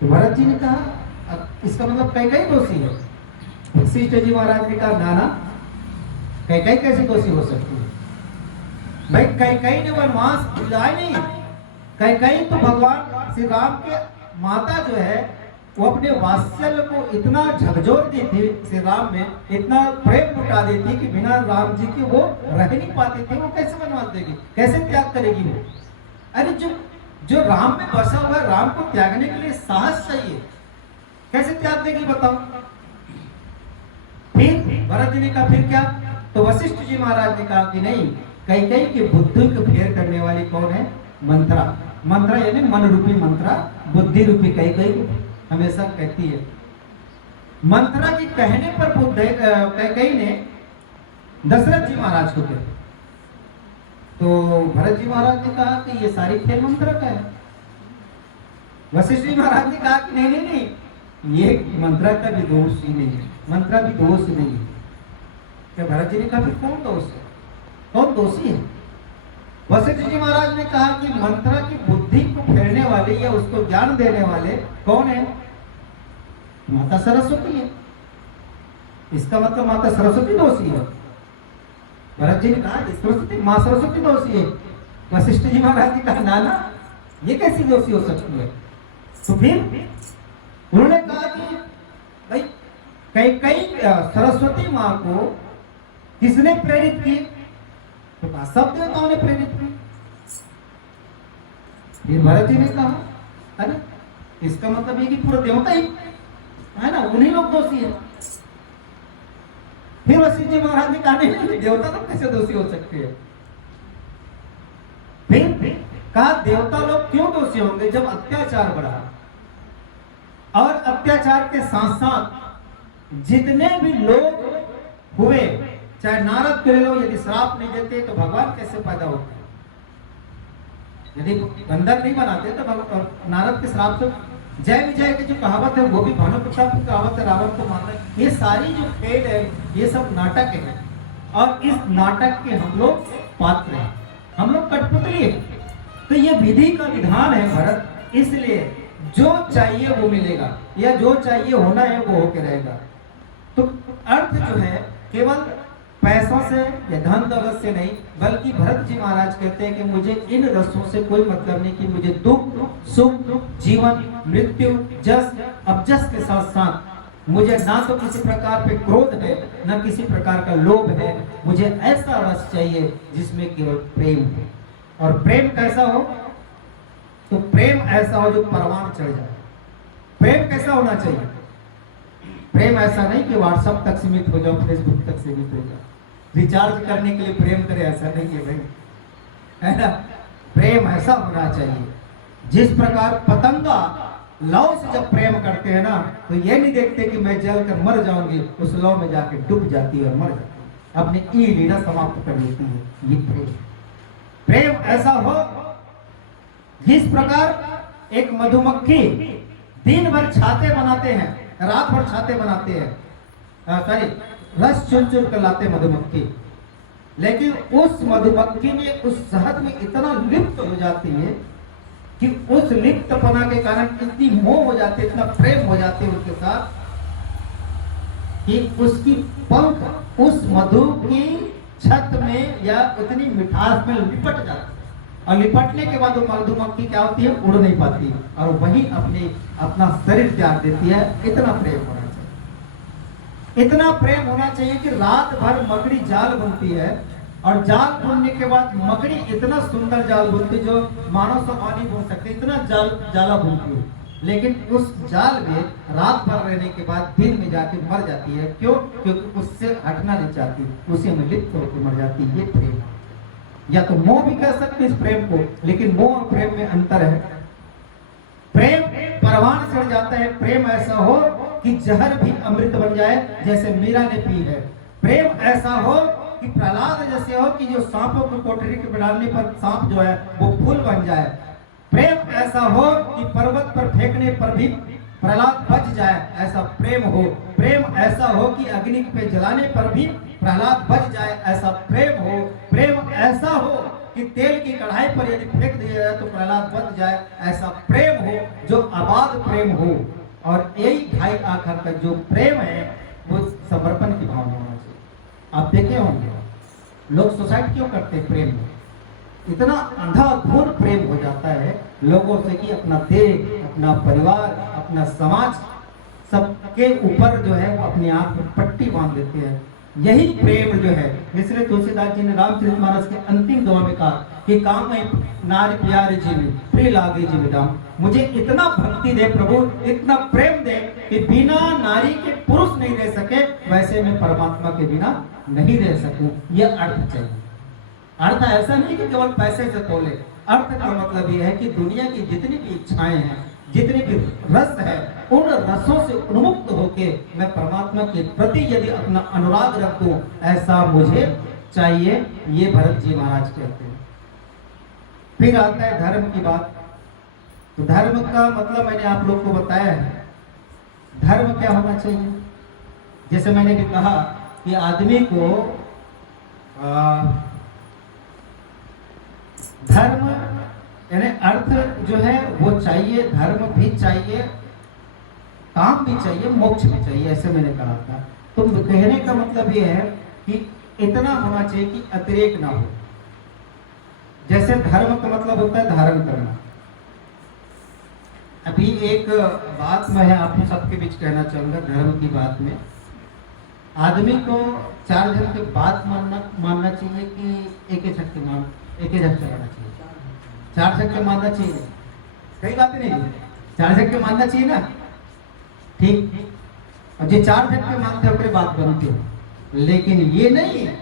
तो भरत जी ने कहा इसका मतलब कैकेयी दोषी है। वशिष्ठ जी महाराज ने कहा नाना, कैकेयी कैसे दोषी हो सकती है? भाई कैकेयी ने वनवास दिलाया नहीं। कैकेयी तो भगवान श्री राम के माता जो है वो अपने वात्सल्य को इतना झकझोर दी थी, श्री राम में इतना प्रेम लुटा दी थी कि बिना राम जी के वो रह नहीं पाती थी। वो कैसे वनवास देगी, कैसे त्याग करेगी वो? अरे जो राम में बसा हुआ है, राम को त्यागने के लिए साहस चाहिए, कैसे त्याग देगी बताओ? फिर भरत जी ने कहा फिर क्या? तो वशिष्ठ जी महाराज ने कहा कि नहीं, कैकेयी की बुद्धि को फेर करने वाली कौन है? मंत्रा। मंत्रा यानी मन रूपी मंत्रा, बुद्धि रूपी कैकेयी हमेशा कहती है। मंत्रा के कहने पर कैकेयी ने दशरथ जी महाराज को कहा। तो भरत जी महाराज ने कहा कि ये सारी खेल मंत्रा का है। वशिष्ठ जी महाराज ने कहा कि नहीं नहीं नहीं, ये मंत्रा का भी दोष ही नहीं है, मंत्रा भी दोष नहीं है। क्या भरत जी ने कहा फिर कौन दोष है, कौन दोषी है? वशिष्ठ जी महाराज ने कहा कि मंत्रा की बुद्धि को फेरने वाले या उसको ज्ञान देने वाले कौन है? माता सरस्वती है। इसका मतलब माता सरस्वती दोषी है। भरत जी ने कहा सरस्वती माँ सरस्वती दोषी है। वशिष्ठ जी महाराज जी कहा नाना ये कैसी दोषी हो सकती है। तो फिर उन्होंने कहा कि भाई कई कई सरस्वती माँ को किसने प्रेरित की, तो कहा सब देवताओं ने प्रेरित की। फिर भरत जी ने कहा अरे इसका मतलब ये कि पूरा देवता ही है ना, उन्हीं लोग दोषी है। फिर वशिष्ठ जी महाराज ने कहा नहीं देवता लोग कैसे दोषी हो सकते हैं। फिर कहा देवता लोग क्यों दोषी होंगे जब अत्याचार बढ़ा, और अत्याचार के साथ साथ जितने भी लोग हुए, चाहे नारद के ले लो, यदि श्राप नहीं देते तो भगवान कैसे पैदा होते, यदि बंदर नहीं बनाते तो नारद के श्राप से जय विजय की जो कहावत है वो भी भानु प्रताप की कहावत है, रावण को मारना, ये सारी जो खेल है ये सब नाटक है। और इस नाटक के हम लोग पात्र हैं, हम लोग कठपुतली है। तो ये विधि का विधान है भरत, इसलिए जो चाहिए वो मिलेगा, या जो चाहिए होना है वो होके रहेगा। तो अर्थ जो है केवल पैसों से या धन दौलत से नहीं, बल्कि भरत जी महाराज कहते हैं कि मुझे इन रसों से कोई मतलब नहीं, कि मुझे दुख सुख जीवन मृत्यु जस अबजस के साथ साथ मुझे ना तो किसी प्रकार पे क्रोध है ना किसी प्रकार का लोभ है, मुझे ऐसा रस चाहिए जिसमें केवल प्रेम है। और प्रेम कैसा हो, तो प्रेम ऐसा हो जो परवान चढ़ जाए। प्रेम कैसा होना चाहिए, प्रेम ऐसा नहीं कि व्हाट्सएप तक सीमित हो जाओ, फेसबुक तक सीमित हो जाओ, रिचार्ज करने के लिए प्रेम करे, ऐसा नहीं है भाई, है ना। प्रेम ऐसा होना चाहिए जिस प्रकार पतंगा लौ से जब प्रेम करते हैं ना, तो ये नहीं देखते कि मैं जल कर मर जाऊंगी, उस लौ में जाके डूब जाती है और मर जाती है, अपनी ई लीला समाप्त कर देती है। ये प्रेम, प्रेम ऐसा हो जिस प्रकार एक मधुमक्खी दिन भर छाते बनाते हैं, रात भर छाते बनाते हैं, सॉरी रस चुन चुन कर लाते मधुमक्खी, लेकिन उस मधुमक्खी में उस शहद में इतना लिप्त हो जाती है कि उस लिप्तपना के कारण इतनी मोह हो जाती है, इतना प्रेम हो जाते हैं उसके साथ कि उसकी पंख उस मधु की छत में या उतनी मिठास में लिपट जाती है, और लिपटने के बाद वो मधुमक्खी क्या होती है, उड़ नहीं पाती और वही अपना शरीर त्याग देती है। इतना प्रेम होना चाहिए, इतना प्रेम होना चाहिए कि रात भर मकड़ी जाल बुनती है, और जाल बुनने के बाद मकड़ी इतना सुंदर जाल बुनती जो मानव सब नहीं बुन सकते, इतना जाला बुनती है, लेकिन उस जाल में रात भर रहने के बाद दिन में जाके मर जाती है। क्यों? क्योंकि उससे हटना नहीं चाहती, उसी में लिप्त होकर मर जाती है। ये प्रेम, या तो मोह भी कह सकते इस प्रेम को, लेकिन मोह और प्रेम में अंतर है। प्रेम परवान चढ़ जाता है, प्रेम ऐसा हो कि जहर भी अमृत बन जाए, जैसे मीरा ने पी है। प्रेम ऐसा हो कि प्रहलाद जैसे हो कि जो सांपों को कोठरी के डालने पर सांप जो है वो फूल बन जाए। प्रेम ऐसा हो कि पर्वत पर फेंकने पर भी प्रहलाद बच जाए, ऐसा प्रेम हो। प्रेम ऐसा हो कि अग्नि पे जलाने पर भी प्रहलाद बच जाए, ऐसा प्रेम हो। प्रेम ऐसा हो कि तेल की कढ़ाई पर यदि फेंक दिया जाए तो प्रहलाद बच जाए, ऐसा प्रेम हो जो अबाध प्रेम हो। और यही ढाई आखिर का जो प्रेम है वो समर्पण की भावना होना चाहिए। आप देखे होंगे लोग सुसाइड क्यों करते हैं, प्रेम में इतना अंधाधुंध प्रेम हो जाता है लोगों से कि अपना देश, अपना परिवार, अपना समाज सबके ऊपर जो है वो अपनी आंख में पट्टी बांध देते हैं। यही प्रेम जो है, इसलिए तुलसीदास जी ने रामचरितमानस के अंतिम दुआ में कहा कि काम में नारी प्यारे जीवी प्रिय लागे जीवी राम, मुझे इतना भक्ति दे प्रभु, इतना प्रेम दे कि बिना नारी के पुरुष नहीं रह सके, वैसे मैं परमात्मा के बिना नहीं रह सकूं। यह अर्थ चाहिए। अर्थ ऐसा नहीं कि केवल पैसे से तोले, अर्थ का मतलब यह है कि दुनिया की जितनी भी इच्छाएं हैं, जितने भी रस है, उन रसों से उन्मुक्त होके मैं परमात्मा के प्रति यदि अपना अनुराग रख दूं, ऐसा मुझे चाहिए। ये भरत जी महाराज कहते हैं। फिर आता है धर्म की बात। तो धर्म का मतलब मैंने आप लोग को बताया है। धर्म क्या होना चाहिए, जैसे मैंने भी कहा कि आदमी को धर्म यानी अर्थ जो है वो चाहिए, धर्म भी चाहिए, काम भी चाहिए, मोक्ष भी चाहिए, ऐसे मैंने कहा था। तो कहने का मतलब ये है कि इतना होना चाहिए कि अतिरेक ना हो। जैसे धर्म का मतलब होता है धारण करना। अभी एक बात मैं आप सबके बीच कहना चाहूंगा धर्म की बात में, आदमी को 4 जन की बात मानना चाहिए कि एक ही झटके रहना चाहिए? 4 झटके मानना चाहिए, कई बातें नहीं, 4 झटके मानना चाहिए ना, ठीक। और जो 4 झटके मानते हो बात बनती हो, लेकिन ये नहीं है।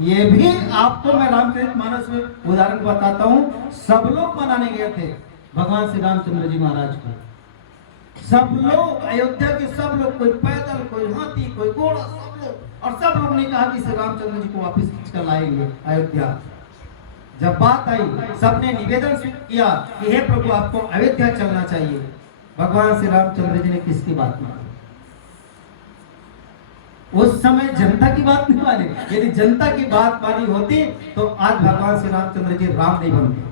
ये भी आपको मैं रामचरितमानस में उदाहरण बताता हूं। सब लोग मनाने गए थे भगवान श्री रामचंद्र जी महाराज को, सब लोग अयोध्या के सब लोग, कोई पैदल, कोई हाथी, कोई घोड़ा, सब लोग, और सब लोग ने कहा कि श्री रामचंद्र जी को वापस खींच कर लाएंगे अयोध्या। जब बात आई, सबने निवेदन किया कि हे प्रभु आपको अयोध्या चलना चाहिए। भगवान श्री रामचंद्र जी ने किसकी बात मानी? उस समय जनता की बात नहीं मानी। यदि जनता की बात मानी होती तो आज भगवान श्री रामचंद्र जी राम नहीं बनते।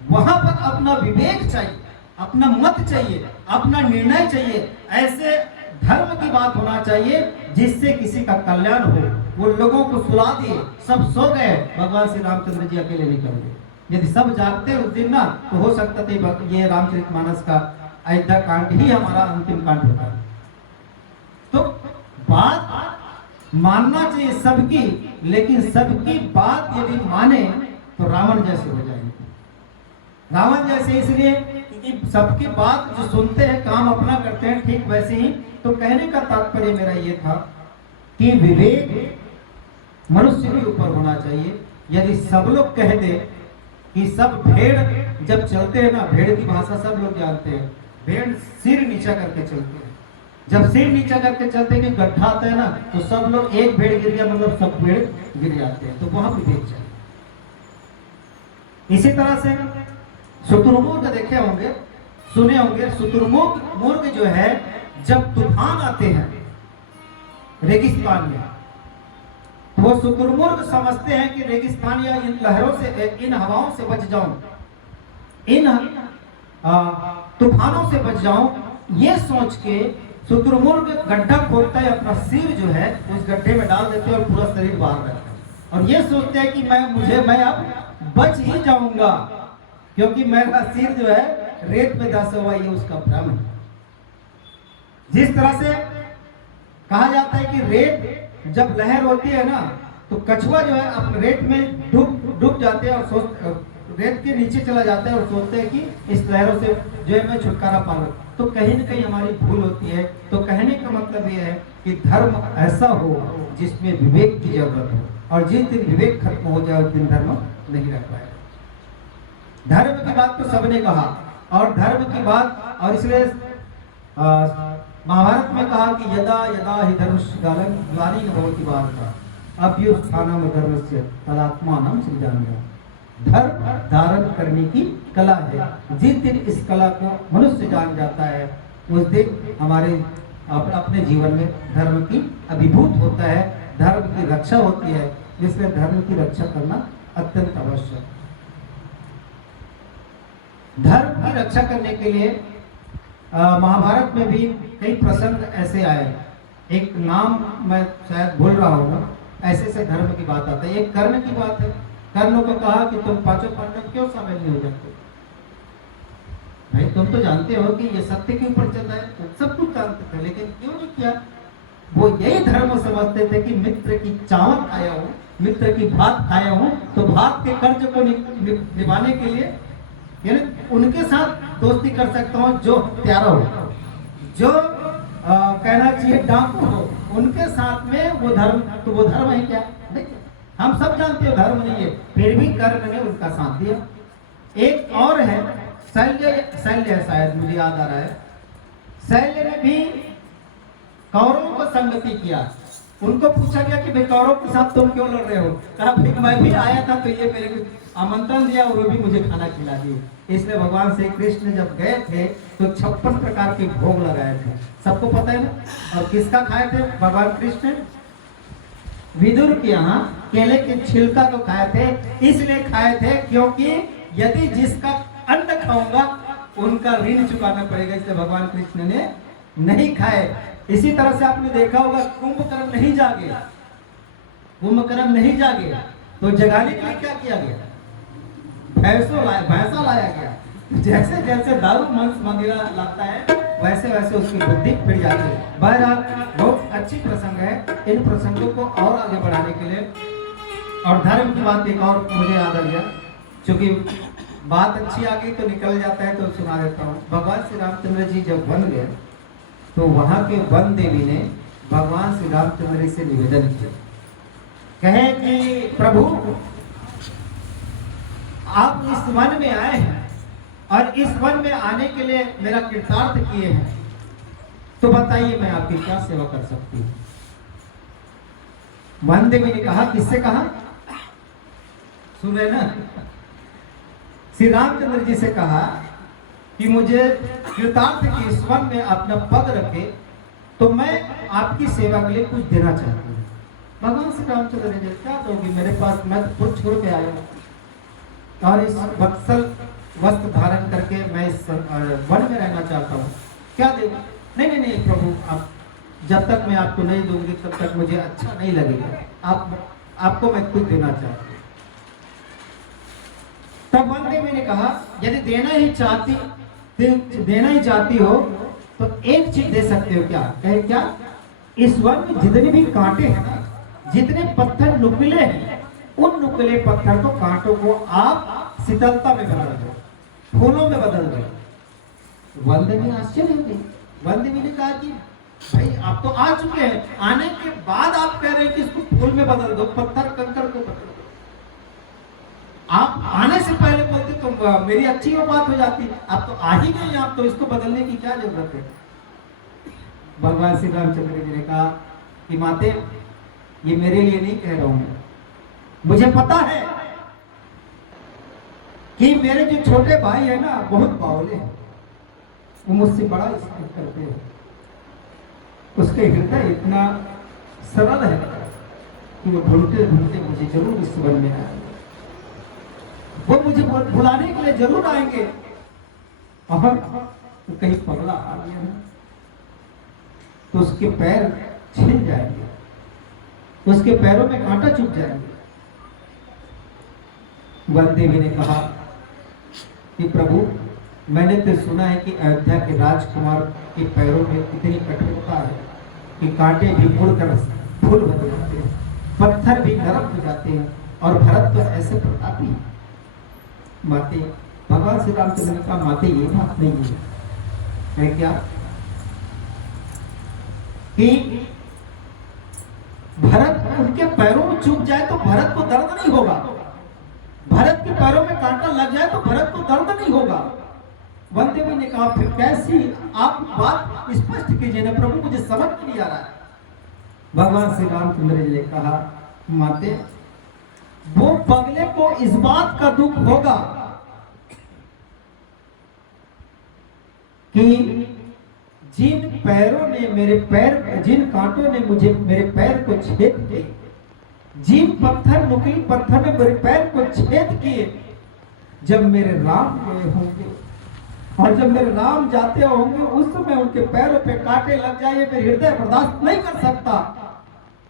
वहां पर अपना विवेक चाहिए, अपना मत चाहिए, अपना निर्णय चाहिए। ऐसे धर्म की बात होना चाहिए जिससे किसी का कल्याण हो। वो लोगों को सुला दिए, सब सो गए, भगवान श्री रामचंद्र जी अकेले निकल गए। यदि सब जागते उस दिन ना, तो हो सकता था ये रामचरितमानस का अयोध्या कांड ही हमारा अंतिम कांड होता। तो बात मानना चाहिए सबकी, लेकिन सबकी बात यदि माने तो रावण जैसे हो जाएंगे। रावण जैसे इसलिए कि सबकी बात जो सुनते हैं काम अपना करते हैं, ठीक वैसे ही। तो कहने का तात्पर्य मेरा ये था कि विवेक मनुष्य के ऊपर होना चाहिए। यदि सब लोग कह दे कि सब भेड़ जब चलते हैं ना, भेड़ की भाषा सब लोग जानते हैं, भेड़ सिर नीचा करके चलते हैं। जब सिर नीचा करके चलते हैं कि गड्ढा आता है ना, तो सब लोग, एक भेड़ गिर गया मतलब सब भेड़ गिर जाते हैं। तो वहां विवेक चाहिए। इसी तरह से शुतुरमुर्ग देखे होंगे, सुने होंगे। शुतुरमुर्ग जो है, जब तूफान आते हैं रेगिस्तान में, तो वो शुतुरमुर्ग समझते हैं कि रेगिस्तान या इन लहरों से, इन हवाओं से बच जाऊं, इन तूफानों से बच जाऊं, ये सोच के शुतुरमुर्ग गड्ढा खोदता है, अपना सिर जो है उस गड्ढे में डाल देते हैं और पूरा शरीर बाहर रहता है। और ये सोचते हैं कि मैं अब बच ही जाऊंगा, क्योंकि मेरा सिर जो है रेत में धंसा हुआ, ये उसका भ्रम है। जिस तरह से कहा जाता है कि रेत जब लहर होती है ना, तो कछुआ जो है अपने रेत में डूब जाते हैं और रेत के नीचे चला जाता है और सोचते हैं कि इस लहरों से जो है मैं छुटकारा पा लूं। तो कहीं न कहीं हमारी भूल होती है। तो कहने का मतलब ये है कि धर्म ऐसा हो जिसमें विवेक की जरूरत हो, और जिस दिन विवेक खत्म हो जाए उस दिन धर्म नहीं रह पाएगा। धर्म की बात तो सबने कहा, और धर्म की बात, और इसलिए महाभारत में कहा कि यदा यदा हि धर्मस्य ग्लानिर् भवति भारत अभ्युत्थानम् धर्मस्य तदात्मानं सृजाम्यहम्। धर्म धारण करने की कला है। जिस दिन इस कला को मनुष्य जान जाता है, उस दिन हमारे अपने जीवन में धर्म की अभिभूत होता है, धर्म की रक्षा होती है। इसलिए धर्म की रक्षा करना अत्यंत आवश्यक। धर्म की रक्षा करने के लिए महाभारत में भी कई प्रसंग ऐसे आए। एक नाम मैं शायद भूल रहा हूँ, ऐसे धर्म की बात आता है। एक कर्ण की बात है। कर्ण को कहा कि तुम 5 पांडव क्यों शामिल नहीं हो जाते? भाई तुम तो जानते हो कि ये सत्य के ऊपर चल रहा है, तो सब कुछ जानते थे, लेकिन क्यों नहीं किया? वो यही धर्म समझते थे कि मित्र की चावल खाया हूँ, मित्र की भात खाया हूँ, तो भात के कर्ज को निभाने के लिए यानी उनके साथ दोस्ती कर सकता हूँ जो प्यारा हो, जो कहना चाहिए डाकू हो, उनके साथ में वो धर्म। तो वो धर्म है क्या? नहीं, हम सब जानते हो धर्म नहीं है, फिर भी कर्ण ने उनका साथ दिया। एक और है शल्य है, शायद मुझे याद आ रहा है। शल्य ने भी कौरवों को संगति किया। उनको पूछा गया कि भाई कौरव के साथ तुम क्यों लड़ रहे हो? कहा फिर मैं भी आया था तो ये मेरे को आमंत्रण दिया और वो भी मुझे खाना खिला दिए। इसलिए भगवान श्री कृष्ण जब गए थे तो 56 प्रकार के भोग लगाए थे, सबको पता है ना। और किसका खाए थे भगवान कृष्ण? विदुर के यहाँ केले के छिलका को खाए थे। इसलिए खाए थे क्योंकि यदि जिसका अन्न खाऊंगा उनका ऋण चुकाना पड़ेगा, इसलिए भगवान कृष्ण ने नहीं खाए। इसी तरह से आपने देखा होगा कुंभकर्ण नहीं जागे, कुंभकर्ण नहीं जागे तो जगाने के लिए क्या किया गया? भैंसा लाया गया। जैसे जैसे दारू मांस मंदिरा लाता है वैसे वैसे उसकी बुद्धि फिर जाती है। बहरहाल बहुत अच्छी प्रसंग है। इन प्रसंगों को और आगे बढ़ाने के लिए और धर्म की बात एक और मुझे याद आ गया, क्योंकि बात अच्छी आ गई तो निकल जाता है तो सुना देता हूँ। भगवान श्री रामचंद्र जी जब वन गए तो वहां के वन देवी ने भगवान श्री रामचंद्र से निवेदन किया, कहे कि प्रभु आप इस वन में आए हैं और इस वन में आने के लिए मेरा कृतार्थ किए हैं, तो बताइए मैं आपकी क्या सेवा कर सकती हूँ। वन देवी ने कहा, किससे कहा? सुन रहे ना? श्री रामचंद्र जी से कहा कि मुझे कृतार्थ की इस वन में अपना पग रखे तो मैं आपकी सेवा के लिए कुछ देना चाहती हूँ। भगवान श्री रामचंद्र जी क्या दोगी मेरे पास? मैं तो खुद छोड़ के आया हूँ और इस वत्सल वस्त्र धारण करके मैं इस वन में रहना चाहता हूँ, क्या देगा? नहीं नहीं नहीं प्रभु, आप जब तक मैं आपको नहीं दूंगी तब तक मुझे अच्छा नहीं लगेगा। आपको मैं कुछ देना चाहती हूँ। तब वन देवी ने कहा, यदि देना ही चाहती हो तो एक चीज दे सकते हो। क्या? कहे क्या? इस वन में जितने भी कांटे हैं ना, जितने पत्थर नुकीले हैं, उन नुकीले पत्थर को, कांटों को आप शीतलता में बदल दो, फूलों में बदल दो। वन देवी आश्चर्य हो गई। वन देवी ने कहा कि भाई आप तो आ चुके हैं, आने के बाद आप कह रहे हैं कि इसको फूल में बदल दो, पत्थर कंकड़ को बदल दो। आप आने से पहले बोलते तो मेरी अच्छी वो बात हो जाती। आप तो आ ही गए, आप तो इसको बदलने की क्या जरूरत है? भगवान श्री रामचंद्र जी ने कहा कि माते, ये मेरे लिए नहीं कह रहा हूं मैं, मुझे पता है कि मेरे जो छोटे भाई है ना बहुत बावले हैं, वो मुझसे बड़ा स्नेह करते हैं, उसके हृदय इतना सरल है कि वो ढूंढते ढूंढते मुझे जरूर इस वन में आए, वो मुझे बुलाने के लिए जरूर आएंगे। और तो कहीं पगला आ गया ना तो उसके पैर छिल जाएंगे, उसके पैरों में कांटा चुभ जाएंगे। वन देवी ने कहा कि प्रभु, मैंने तो सुना है कि अयोध्या के राजकुमार के पैरों में इतनी कठोरता है कि कांटे भी मुड़कर फूल बन जाते हैं, पत्थर भी नरम हो जाते हैं, और भरत तो ऐसे प्रतापी है। माते, भगवान श्री रामचंद्र ने कहा, माते ये बात नहीं है क्या कि भरत उनके पैरों में चुभ जाए तो भरत को दर्द नहीं होगा, भरत के पैरों में कांटा लग जाए तो भरत को दर्द नहीं होगा। वन देवी ने कहा, फिर कैसी आप बात स्पष्ट कीजिए ना प्रभु, मुझे समझ नहीं आ रहा है। भगवान श्री रामचंद्र जी ने कहा, माते, वो पगले को इस बात का दुख होगा कि जिन पैरों ने मेरे पैर, जिन कांटों ने मुझे मेरे पैर को छेद किए, जिन पत्थर, नुकीले पत्थर ने मेरे पैर को छेद किए, जब मेरे राम गए होंगे और जब मेरे राम जाते होंगे उस समय उनके पैरों पे कांटे लग जाए, मेरे हृदय बर्दाश्त नहीं कर सकता।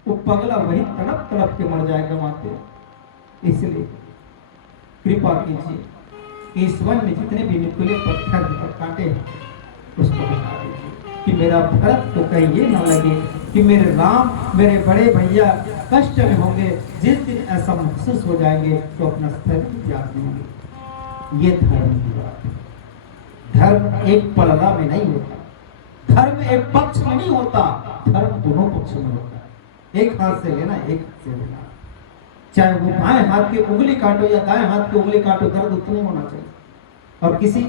वो पगला वही तड़प तड़प के मर जाएगा। माते, इसलिए कृपा कीजिए कि इस वन में जितने भी नुकीले पत्थर और कांटे हैं उसको बता दीजिए कि मेरा भरत को कहीं ये ना लगे कि मेरे राम, मेरे बड़े भैया कष्ट में होंगे। जिस दिन ऐसा महसूस हो जाएंगे तो अपना स्तर त्याग देंगे। ये धर्म की बात है। धर्म एक पलड़ा में नहीं होता, धर्म एक पक्ष में नहीं होता, धर्म दोनों पक्ष में होता है। एक हाथ से लेना, एक हाथ से लेना, चाहे वो बाएं हाथ की उंगली काटो या दाएं हाथ की उंगली काटो, दर्द उतना होना चाहिए। और किसी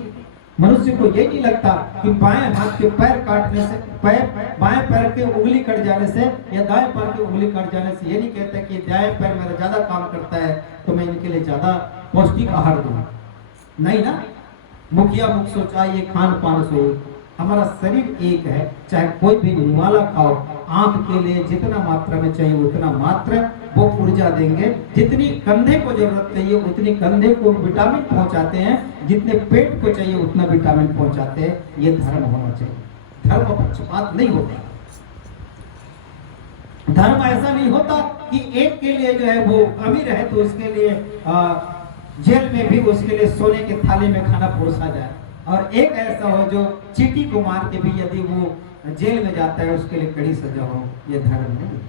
मनुष्य को ये नहीं लगता कि बाएं हाथ के पैर काटने से, बाएं पैर के उंगली कट जाने से या दाएं पैर की उंगली कट जाने से ये नहीं कहता कि दाएं पैर मेरा ज्यादा काम करता है तो मैं इनके लिए ज्यादा पौष्टिक आहार दूंगा। नहीं ना, मुखिया मुख सोचा ये खान पान सो, हमारा शरीर एक है, चाहे कोई भी निवाला खाओ, आंख के लिए जितना मात्रा में चाहिए उतना मात्रा वो ऊर्जा देंगे, जितनी कंधे को जरूरत चाहिए उतनी कंधे को विटामिन पहुंचाते हैं, जितने पेट को चाहिए उतना विटामिन पहुंचाते हैं। ये धर्म होना चाहिए। धर्म पक्षपात नहीं होता। धर्म ऐसा नहीं होता कि एक के लिए जो है वो अमीर है तो उसके लिए जेल में भी उसके लिए सोने के थाली में खाना परोसा जाए, और एक ऐसा हो जो चींटी को मार के भी यदि वो जेल में जाता है उसके लिए कड़ी सजा हो। ये धर्म नहीं।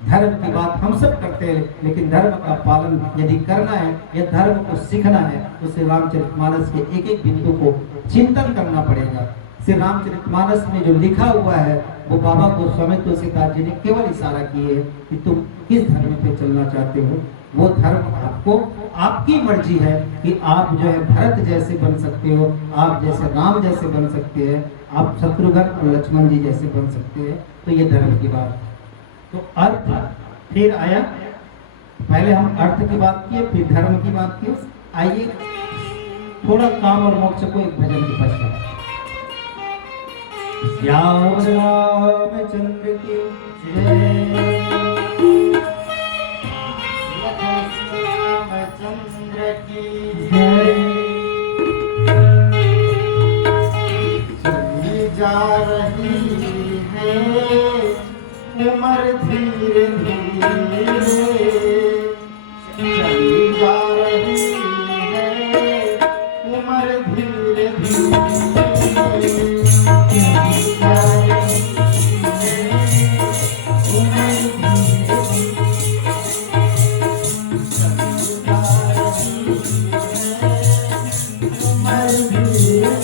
धर्म की बात हम सब करते हैं, लेकिन धर्म का पालन यदि करना है या धर्म को सीखना है तो श्री रामचरितमानस के एक एक बिंदु को चिंतन करना पड़ेगा। श्री रामचरितमानस में जो लिखा हुआ है वो बाबा गोस्वामी तुलसीदास जी ने केवल इशारा किए है कि तुम किस धर्म पे चलना चाहते हो। वो धर्म आपको, आपकी मर्जी है कि आप जो है भरत जैसे बन सकते हो, आप जैसे राम जैसे बन सकते हैं, आप शत्रुघ्न और लक्ष्मण जी जैसे बन सकते हैं। तो ये धर्म की बात। तो अर्थ फिर आया, पहले हम अर्थ की बात किए फिर धर्म की बात की। आइए थोड़ा काम और मोक्ष को एक भजन के पश्चात। श्याम रामचंद्र की जय, रामचंद्र की जय। चली जा रही है उम्र धीरे धीरे, चली जा रही है उम्र धीरे धीरे, चली जा रही है उम्र धीरे धीरे, चली जा रही है उम्र धीरे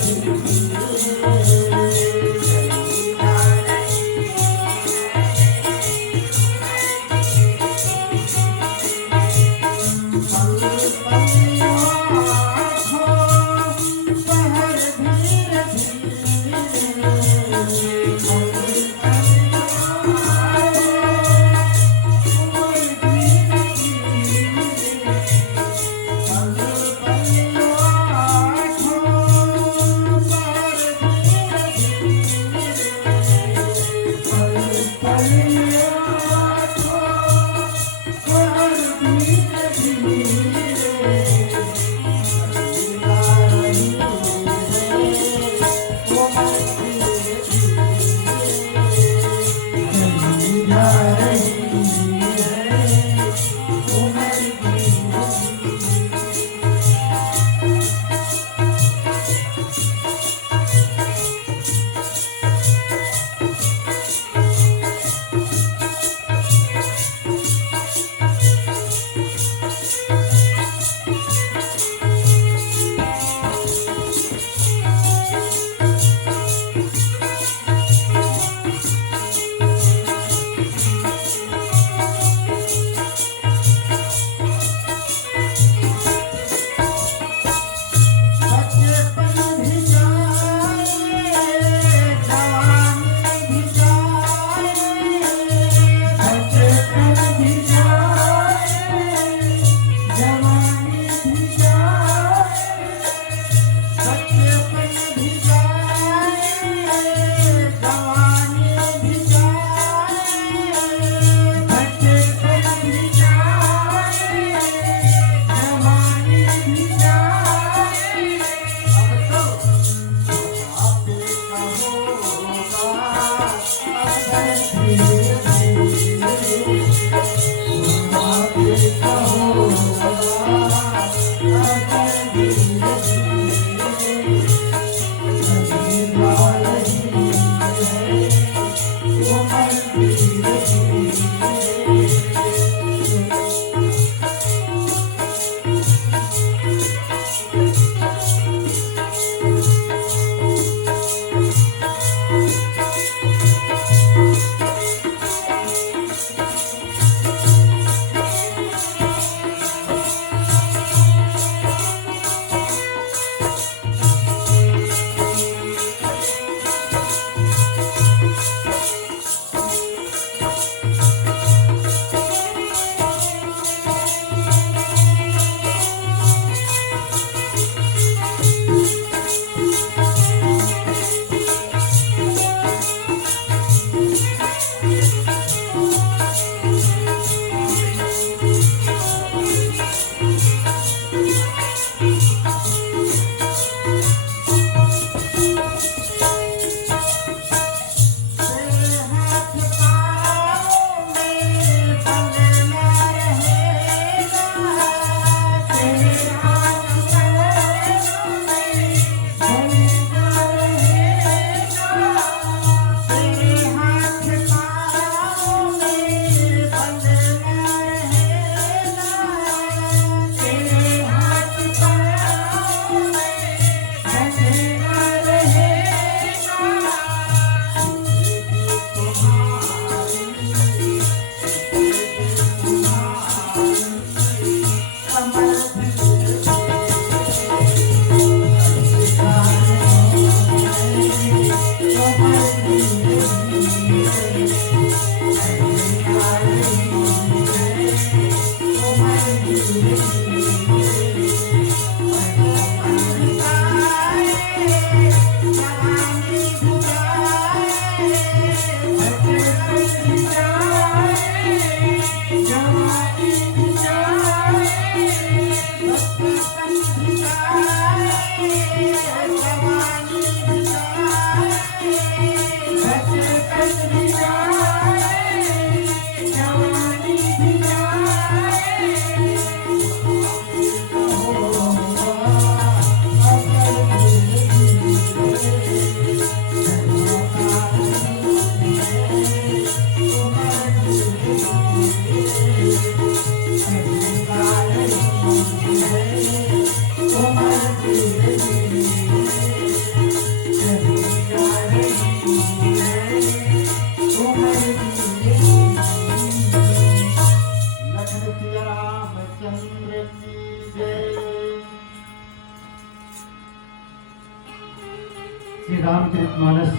श्री रामचरितमानस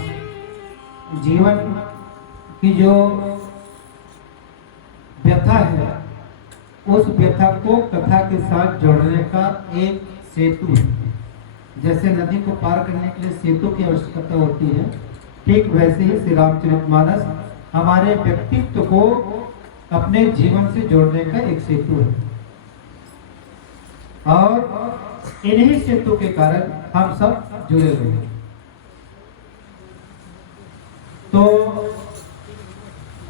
जीवन की जो व्यथा है, उस व्यथा को कथा के साथ जोड़ने का एक सेतु है। जैसे नदी को पार करने के लिए सेतु की आवश्यकता होती है, ठीक वैसे ही श्री रामचरितमानस हमारे व्यक्तित्व को अपने जीवन से जोड़ने का एक सेतु है। और इन्हीं सेतु के कारण हम सब जुड़े हुए हैं। तो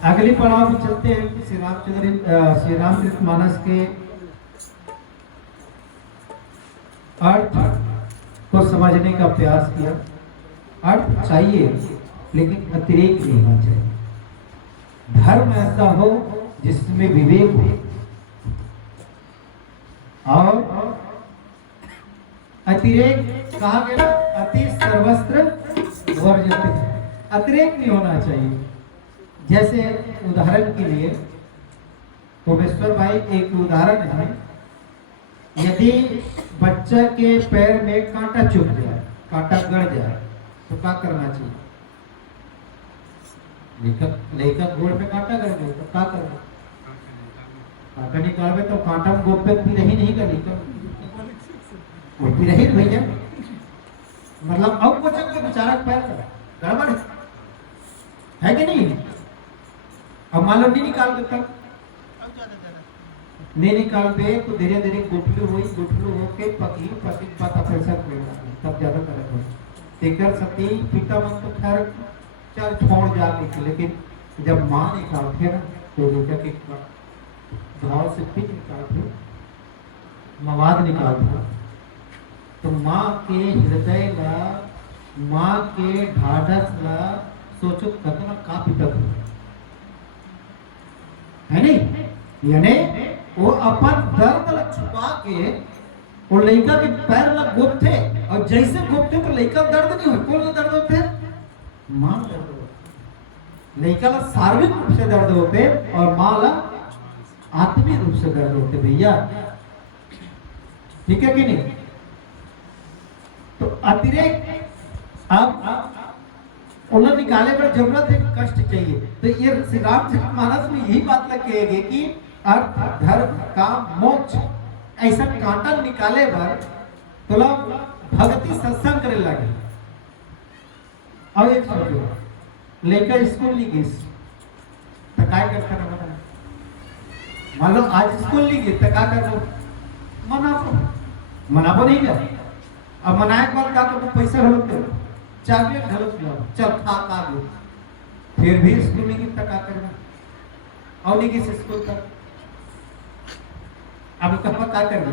अगली पड़ाव में चलते हैं कि श्री रामचरितमानस के अर्थ को समझने का प्रयास किया। अर्थ चाहिए लेकिन अतिरेक नहीं होना चाहिए। धर्म ऐसा हो जिसमें विवेक हो, और अतिरेक कहा गया, अति सर्वस्त्र वर्जित, अतिरेक नहीं होना चाहिए। जैसे उदाहरण के लिए भुवनेश्वर भाई एक उदाहरण है, यदि बच्चा के पैर में कांटा चुभ जाए, कांटा गड़ जाए, तो क्या करना चाहिए? लेखक गोड़ में कांटा गड़ गया तो क्या करना? कांटा निकालवे तो कांटा में गोड़ पे पिरही नहीं करी, वो पिरही भैया, मतलब अब बच्चा के बेचारा पैर गड़बड़ है कि नहीं? अब मान लो नहीं निकाल देता, नहीं निकाल दे तो धीरे धीरे गुठलू होके पकी पता पैसा तब ज्यादा तरह हो तेकर सती पिता मन तो खैर चल छोड़ जाके, लेकिन जब माँ निकालते ना तो बेटा के घाव से पिच निकालते, मवाद निकालते, तो माँ के हृदय ला, माँ के ढाढ़स ला सोचो कतना काफी तक है नहीं, यानी वो अपन दर्द ला छुपा के वो लड़का के पैर ला गोपते, और जैसे गोपते तो लड़का दर्द नहीं हो, कौन दर्द होते? मां दर्द होते। लड़का ला शारीरिक रूप से दर्द होते और मां ला आत्मिक रूप से दर्द होते भैया, ठीक है कि नहीं? तो अतिरेक अब उन्हें निकाले पर जरूरत है, कष्ट चाहिए। तो ये श्री रामचरितमानस में यही बात लगेगी कि अर्थ धर्म काम मोक्ष ऐसा कांटा निकाले पर तो लोग भक्ति सत्संग करे लगे। और एक सोचो, लेकर स्कूल नहीं गई तो काय करता ना बता, मान लो आज स्कूल नहीं गई तो क्या कर लो? मनाबो नहीं कर, अब मनाए के बाद क्या करो? पैसा ढलोते, चाबी ढलोत लो, चल खा लो, फिर भी स्कूल नहीं गई तो क्या करना? और नहीं गई स्कूल का, अब कहा क्या कर दे,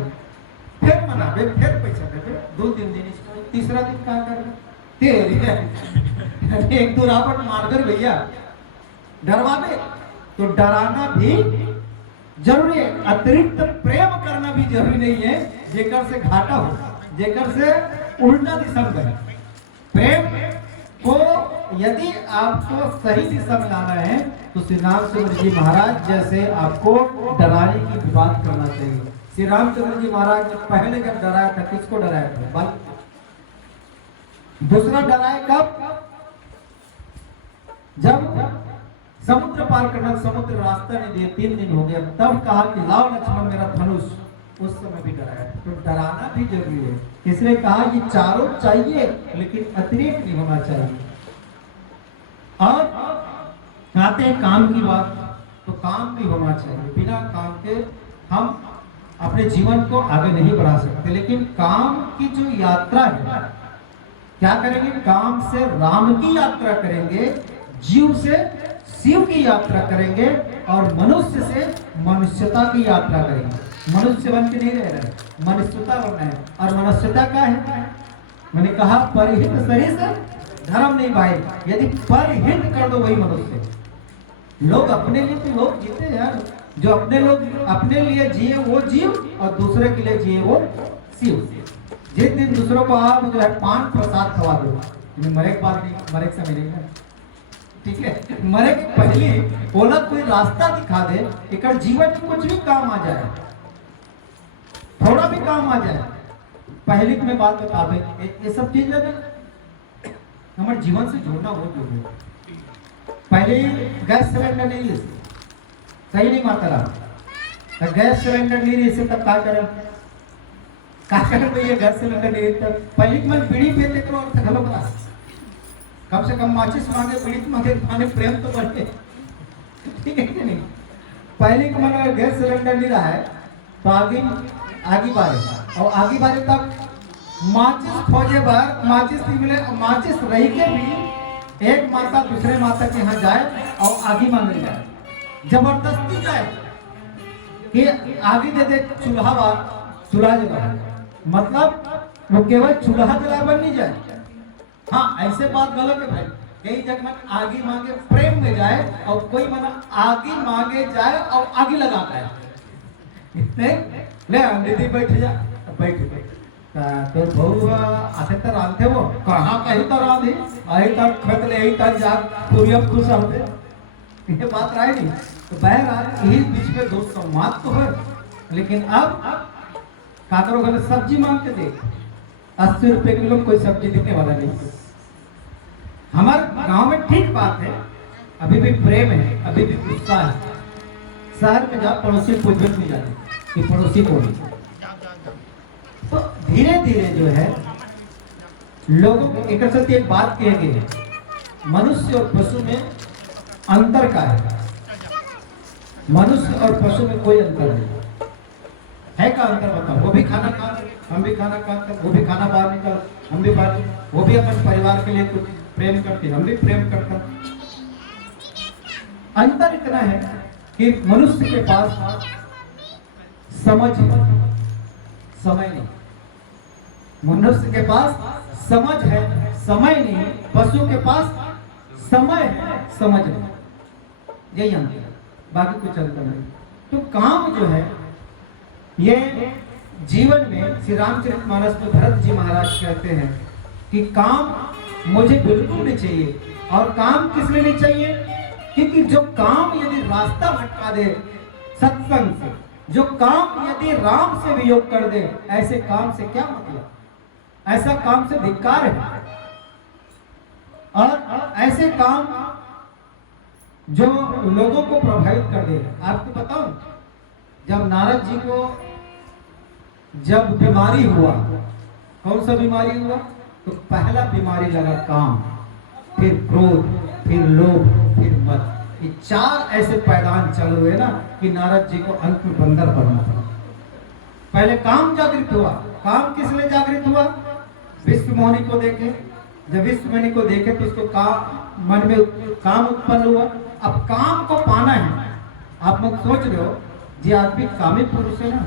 फिर मनाबे, फिर पैसा देबे, 2-3 दिन स्कूल, तीसरा दिन क्या करना? तेरे एक दो रावट मार कर भैया डरवाबे, तो डराना भी जरूरी है, अतिरिक्त प्रेम करना भी जरूरी नहीं है, जेकर से घाटा हो, जेकर से उल्टा दिशा में गए। प्रेम को यदि आपको सही दिशा में लाना है तो श्री रामचंद्र जी महाराज जैसे आपको डराने की बात करना चाहिए। श्री रामचंद्र जी महाराज ने पहले जब डराया था, किसको डराया था? बल। दूसरा डराया कब? जब समुद्र पार करना, समुद्र रास्ता नहीं दिया, 3 दिन हो गया, तब कहा कि लाओ लक्ष्मण मेरा धनुष, उस समय भी डराया। तो डराना भी जरूरी है, इसलिए कहा ये चारों चाहिए लेकिन अतिरेक नहीं होना चाहिए। और आते हैं काम की बात, तो काम भी होना चाहिए, बिना काम के हम अपने जीवन को आगे नहीं बढ़ा सकते। लेकिन काम की जो यात्रा है, क्या करेंगे? काम से राम की यात्रा करेंगे, जीव से शिव की यात्रा करेंगे, और मनुष्य से मनुष्यता की यात्रा करेंगे। मनुष्य बन के नहीं रह रहे, मनुष्यता बनना है। और मनुष्यता क्या है? मैंने कहा परिहित शरीर से धर्म नहीं भाई, यदि परिहित कर दो वही मनुष्य। लोग अपने लिए तो लोग जीते हैं यार। जो अपने लोग अपने लिए जिए वो जीव, और दूसरे के लिए जिए वो सीव। जिस दिन दूसरों को आप जो है पान प्रसाद खवा दो, मरे के बाद नहीं, मरे के समय नहीं है, ठीक है, मरे के पहले बोला कोई रास्ता दिखा दे, एक जीवन में कुछ भी काम आ जाए, थोड़ा भी काम आ जाए। पहले में बात बता दे, ये सब चीज हमारे जीवन से जोड़ना बहुत जरूरी है। पहले गैस सिलेंडर नहीं है, सही नहीं माता रहा, गैस सिलेंडर नहीं रही से तब क्या करें भैया, गैस सिलेंडर नहीं तब पहले मन बीड़ी पीते तो और घलो बता, कम से कम माचिस मांगे, बीड़ी मांगे, खाने प्रेम तो बढ़े, ठीक है कि नहीं। पहले के मन गैस सिलेंडर नहीं रहा है तो आगे बारे, और आगे बारे तब माचिस खोजे बार माचिस नहीं मिले, माचिस रही के भी एक माता दूसरे माता के यहाँ जाए और आगे मांगे जाए, जबरदस्ती जाए कि आगे दे दे चूल्हा जला, मतलब वो केवल चूल्हा जलावन नहीं जाए। हाँ, ऐसे बात गलत है भाई, कई जगह आगे मांगे प्रेम में जाए और कोई मना आगे मांगे जाए और आगे लगाता है, ले दीदी बैठ जा, बैठ तो बहु आते तर आते वो कहाँ कहीं तर आधे आई तक खत ले आई तक जा पूरी अब खुश होते, ये बात रहा नहीं। तो बहरहाल यही बीच में दोस्त संवाद तो है, लेकिन अब काकरों का सब्जी मांग के देख 80 रुपए किलो कोई सब्जी देने वाला नहीं। हमारे गांव में ठीक बात है, अभी भी प्रेम है, अभी भी गुस्सा है। शहर में जाओ पड़ोसी पूछबत नहीं जाते कि पड़ोसी कौन है। तो धीरे धीरे जो है लोगों को एक साथ एक बात कह गई, मनुष्य और पशु में अंतर का है, मनुष्य और पशु में कोई अंतर नहीं है। का अंतर बताओ, वो भी खाना खा, हम भी खाना खाते, वो भी खाना बाहर निकाल, हम भी बाहर, वो भी अपन परिवार के लिए कुछ प्रेम करते, हम भी प्रेम करते। अंतर इतना है कि मनुष्य के पास समझ है, समय नहीं, मनुष्य के पास समझ है, समय नहीं। पशु के पास समय है, समझ नहीं, यही अंतर है, बाकी कुछ अंतर नहीं। तो काम जो है ये जीवन में श्री रामचरितमानस में भरत जी महाराज कहते हैं कि काम मुझे बिल्कुल नहीं चाहिए। और काम किस लिए नहीं चाहिए? क्योंकि जो काम यदि रास्ता भटका दे सत्संग से, जो काम यदि राम से वियोग कर दे, ऐसे काम से क्या मतलब, ऐसा काम से धिक्कार है। और ऐसे काम जो लोगों को प्रभावित कर दे। आपको बताऊं, जब नारद जी को जब बीमारी हुआ, कौन सा बीमारी हुआ? तो पहला बीमारी लगा काम, फिर क्रोध, फिर लोभ, फिर मद। ये चार ऐसे पैदान चल हुए ना कि नारद जी को अंत में बंदर बनना पड़ा। पहले काम जागृत हुआ। काम किस लिए जागृत हुआ? विश्व मोहिनी को देखे, जब विश्व मोहिनी को देखे तो उसको काम, मन में काम उत्पन्न हुआ। अब काम को पाना है। आप लोग सोच रहे हो जी आदमी कामी पुरुष है ना,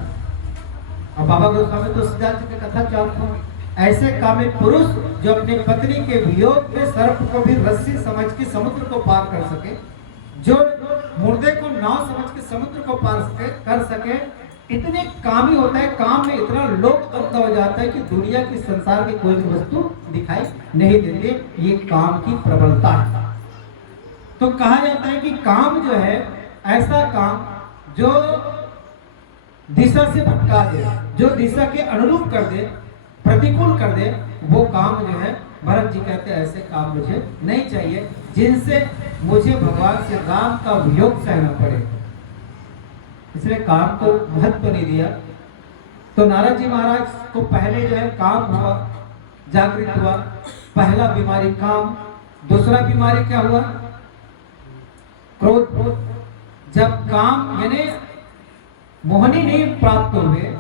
और बाबा गोस्वामी तो सजा की कथा जानते हो, ऐसे कामी पुरुष जो अपनी पत्नी के वियोग में सर्प को भी रस्सी समझ के समुद्र को पार कर सके, जो मुर्दे को नाव समझ के समुद्र को पार कर सके, इतने कामी होता है। काम में इतना लोभ अंधा हो जाता है कि दुनिया की, संसार की कोई भी वस्तु दिखाई नहीं देती। ये काम की प्रबलता है। तो कहा जाता है कि काम जो है ऐसा काम जो दिशा से भटका दे, जो दिशा के अनुरूप कर दे, प्रतिकूल कर दे, वो काम जो है भरत जी कहते हैं ऐसे काम मुझे नहीं चाहिए, जिनसे मुझे भगवान से राम का वियोग सहना पड़े। इसलिए काम को महत्व नहीं दिया। तो नारद जी महाराज को पहले जो है काम हुआ, जागृत हुआ। पहला बीमारी काम, दूसरा बीमारी क्या हुआ? क्रोध। जब काम यानी मोहनी नहीं प्राप्त हुए,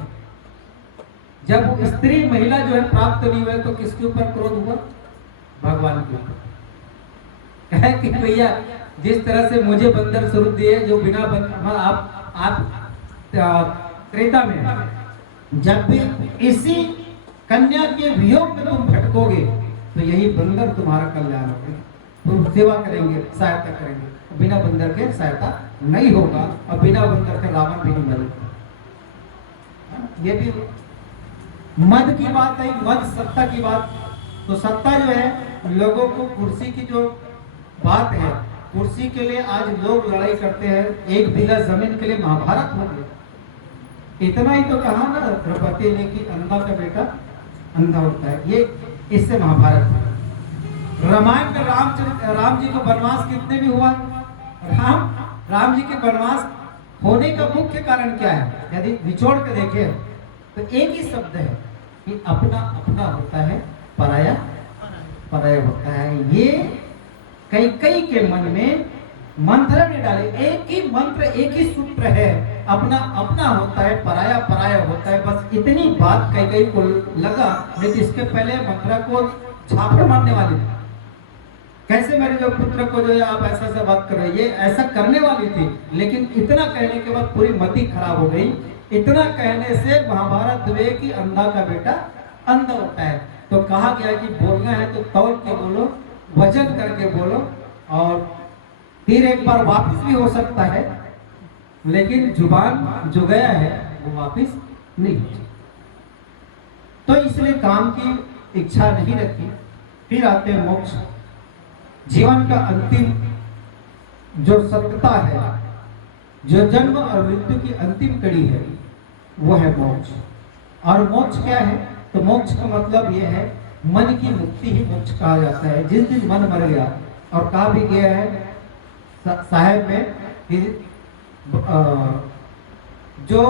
जब स्त्री महिला जो है प्राप्त नहीं हुए, तो किसके ऊपर क्रोध हुआ? भगवान के ऊपर। कहे कि भैया जिस तरह से मुझे बंदर स्वरूप दिए, जो बिना आप त्रेता में जब भी इसी कन्या के वियोग में तुम भटकोगे तो यही बंदर तुम्हारा कल्याण होगा, तुम सेवा करेंगे, सहायता करेंगे। बिना बंदर के सहायता नहीं होगा और बिना बंदर के रावण भी नहीं मरेगा। ये भी मद की बात है, मद सत्ता की बात। तो सत्ता जो है, लोगों को कुर्सी की जो बात है, कुर्सी के लिए आज लोग लड़ाई करते हैं। 1 बीघा जमीन के लिए महाभारत हो गया। इतना ही तो कहा ना द्रौपदी ने कि अंधा का बेटा अंधा होता है, ये इससे महाभारत है। रामायण में राम जी को वनवास कितने भी हुआ, राम जी के वनवास होने का मुख्य कारण क्या है? यदि निचोड़ के देखें तो एक ही शब्द है कि अपना अपना होता है, पराया पराया होता है। ये कई के मन में मंत्र ने डाले, एक ही मंत्र, एक ही सूत्र है, अपना अपना होता है, पराया पराया होता है। बस इतनी बात कई को लगा, लेकिन इसके पहले मंत्र को छापर मारने वाली थी। कैसे मेरे जो पुत्र को जो है आप ऐसा बात कर रहे, ये ऐसा करने वाली थी। लेकिन इतना कहने के बाद पूरी मति खराब हो गई। इतना कहने से महाभारत हुए कि अंधा का बेटा अंधा होता है। तो कहा गया कि बोलना है तो तौल के बोलो, वजन करके बोलो, और फिर एक बार वापस भी हो सकता है, लेकिन जुबान जो गया है वो वापस नहीं। तो इसलिए काम की इच्छा नहीं रखी। फिर आते मोक्ष, जीवन का अंतिम जो सत्यता है, जो जन्म और मृत्यु की अंतिम कड़ी है, वो है मोक्ष। और मोक्ष क्या है? तो मोक्ष का मतलब ये है, मन की मुक्ति ही मोक्ष कहा जाता है। जिस दिन मन मर गया, और कहा भी गया है साहेब में कि जो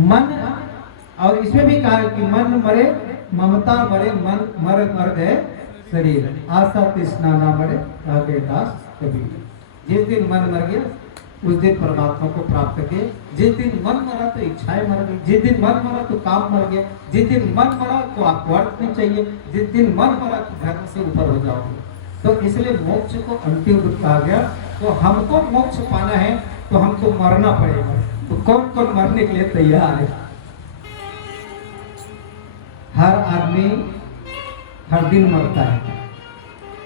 मन, और इसमें भी कहा कि मन मरे ममता मरे, मन मर गए शरीर, आशा तृष्णा ना मरे रहे दास कबीर। जिस दिन मन मर गया उस दिन परमात्मा को प्राप्त किए। जिस दिन मन मरा तो इच्छाएं मर गई, जिस दिन मन मरा तो काम मर गया, जिस दिन मन मरा तो आपको अर्थ नहीं चाहिए, जिस दिन मन मरा तो धर्म से ऊपर हो जाओगे। तो इसलिए मोक्ष को अंतिम रूप कहा गया। तो हमको मोक्ष पाना है तो हमको मरना पड़ेगा। तो कौन कौन मरने के लिए तैयार है? हर आदमी हर दिन मरता है।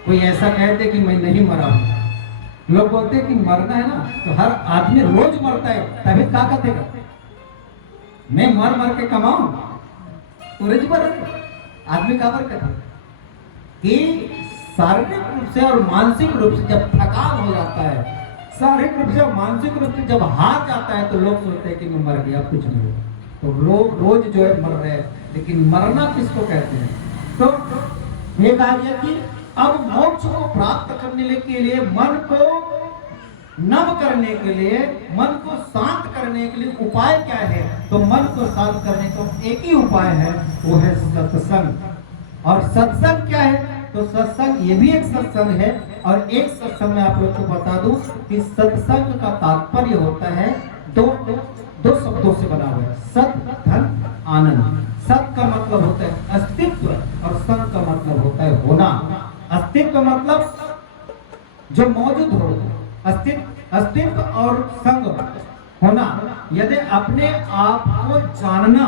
कोई ऐसा कहते कि मैं नहीं मरा हूं, लोग बोलते कि मरना है ना, तो हर आदमी रोज मरता है, तभी क्या कहेगा मैं मर मर के कमाऊं, तो रोज मर आदमी का बर कहते कि शारीरिक रूप से और मानसिक रूप से जब थकान हो जाता है, शारीरिक रूप से और मानसिक रूप से जब हार जाता है, तो लोग सोचते हैं कि मैं मर गया, कुछ नहीं हुआ। तो लोग रोज जो है मर रहे हैं, लेकिन मरना किसको कहते हैं? तो ये कहा गया कि अब मोक्ष को प्राप्त करने के लिए, मन को नम करने के लिए, मन को शांत करने के लिए उपाय क्या है? तो मन को शांत करने का एक ही उपाय है, वो है सत्संग। और सत्संग क्या है? तो सत्संग ये भी एक सत्संग है। और एक सत्संग में आप लोग को बता दूं कि सत्संग का तात्पर्य होता है दो शब्दों से बना हुआ है, सत धन आनंद। सत का मतलब होता है अस्तित्व, और संग का मतलब होता है होना। अस्तित्व मतलब जो मौजूद हो, अस्तित्व और संग होना। यदि अपने आप को जानना,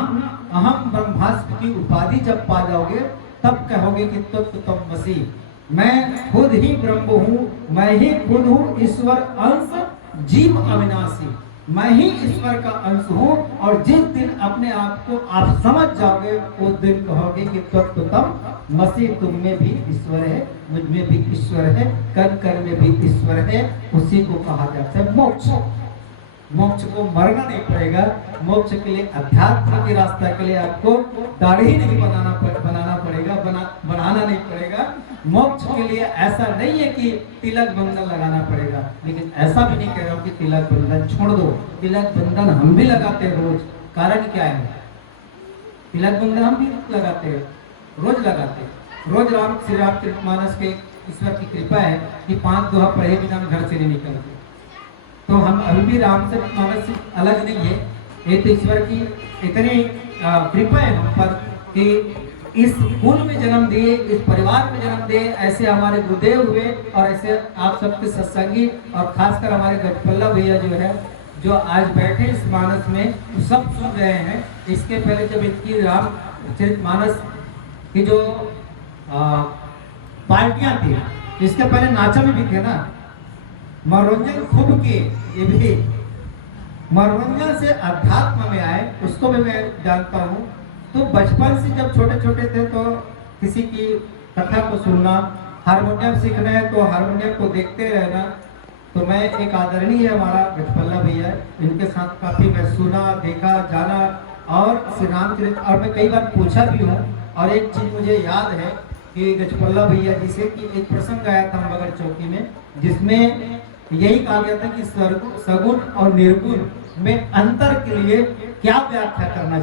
अहम ब्रह्मास्मि की उपाधि जब पा जाओगे, तब कहोगे कि तत्व तत्वमसि, मैं खुद ही ब्रह्म हूँ, मैं ही खुद हूँ ईश्वर अंश जीव अविनाशी, मैं ही ईश्वर का अंश हूँ। और जिस दिन अपने आप को आप समझ जाओगे, उस दिन कहोगे कि तत्व मसीह, तुम में भी ईश्वर है, मुझ में भी ईश्वर है, कण कण में भी ईश्वर है। उसी को कहा जाता है मोक्ष। मोक्ष को मरना नहीं पड़ेगा। मोक्ष के लिए, अध्यात्म के रास्ता के लिए आपको दाढ़ी नहीं बनाना पड़ेगा, बनाना नहीं पड़ेगा। मोक्ष के लिए ऐसा नहीं है कि तिलक बंधन लगाना पड़ेगा, लेकिन ऐसा भी नहीं कह रहा हूं कि तिलक बंधन छोड़ दो। तिलक बंधन हम भी लगाते हैं रोज। कारण क्या है? तिलक बंधन हम भी लगाते हैं, रोज लगाते हैं। रोज श्री रामचरितमानस के ईश्वर की कृपा है कि 5 दोहा पढ़े बिना हम घर से नहीं निकलते। तो हम अभी भी रामचरितमानस से अलग नहीं है। ये तो ईश्वर की इतनी कृपा है हम पर कि इस कुल में जन्म दिए, इस परिवार में जन्म दिए, ऐसे हमारे गुरुदेव हुए, और ऐसे आप सबके सत्संगी, और खासकर हमारे गजपल्ला भैया जो है, जो आज बैठे इस मानस में, सब सुन रहे हैं। इसके पहले जब इनकी रामचरितमानस की जो पार्टियां थी, इसके पहले नाचा में भी थे ना, मनोरंजन खूब किए, ये भी मनोरंजन से अध्यात्म में आए, उसको भी मैं जानता हूँ। तो बचपन से जब छोटे छोटे थे तो किसी की कथा को सुनना, हारमोनियम सीखना है तो हारमोनियम को देखते रहना। तो मैं एक आदरणीय हमारा गजपल्ला भैया, इनके साथ काफी मैं सुना, देखा, जाना और श्री रामचरित, और मैं कई बार पूछा भी हूँ। और एक चीज मुझे याद है कि गजपल्ला भैया जिसे कि एक प्रसंग आया था मगर चौकी में, जिसमें यही कहा गया था कि सगुण और निर्गुण में अंतर के लिए क्या व्याख्या करना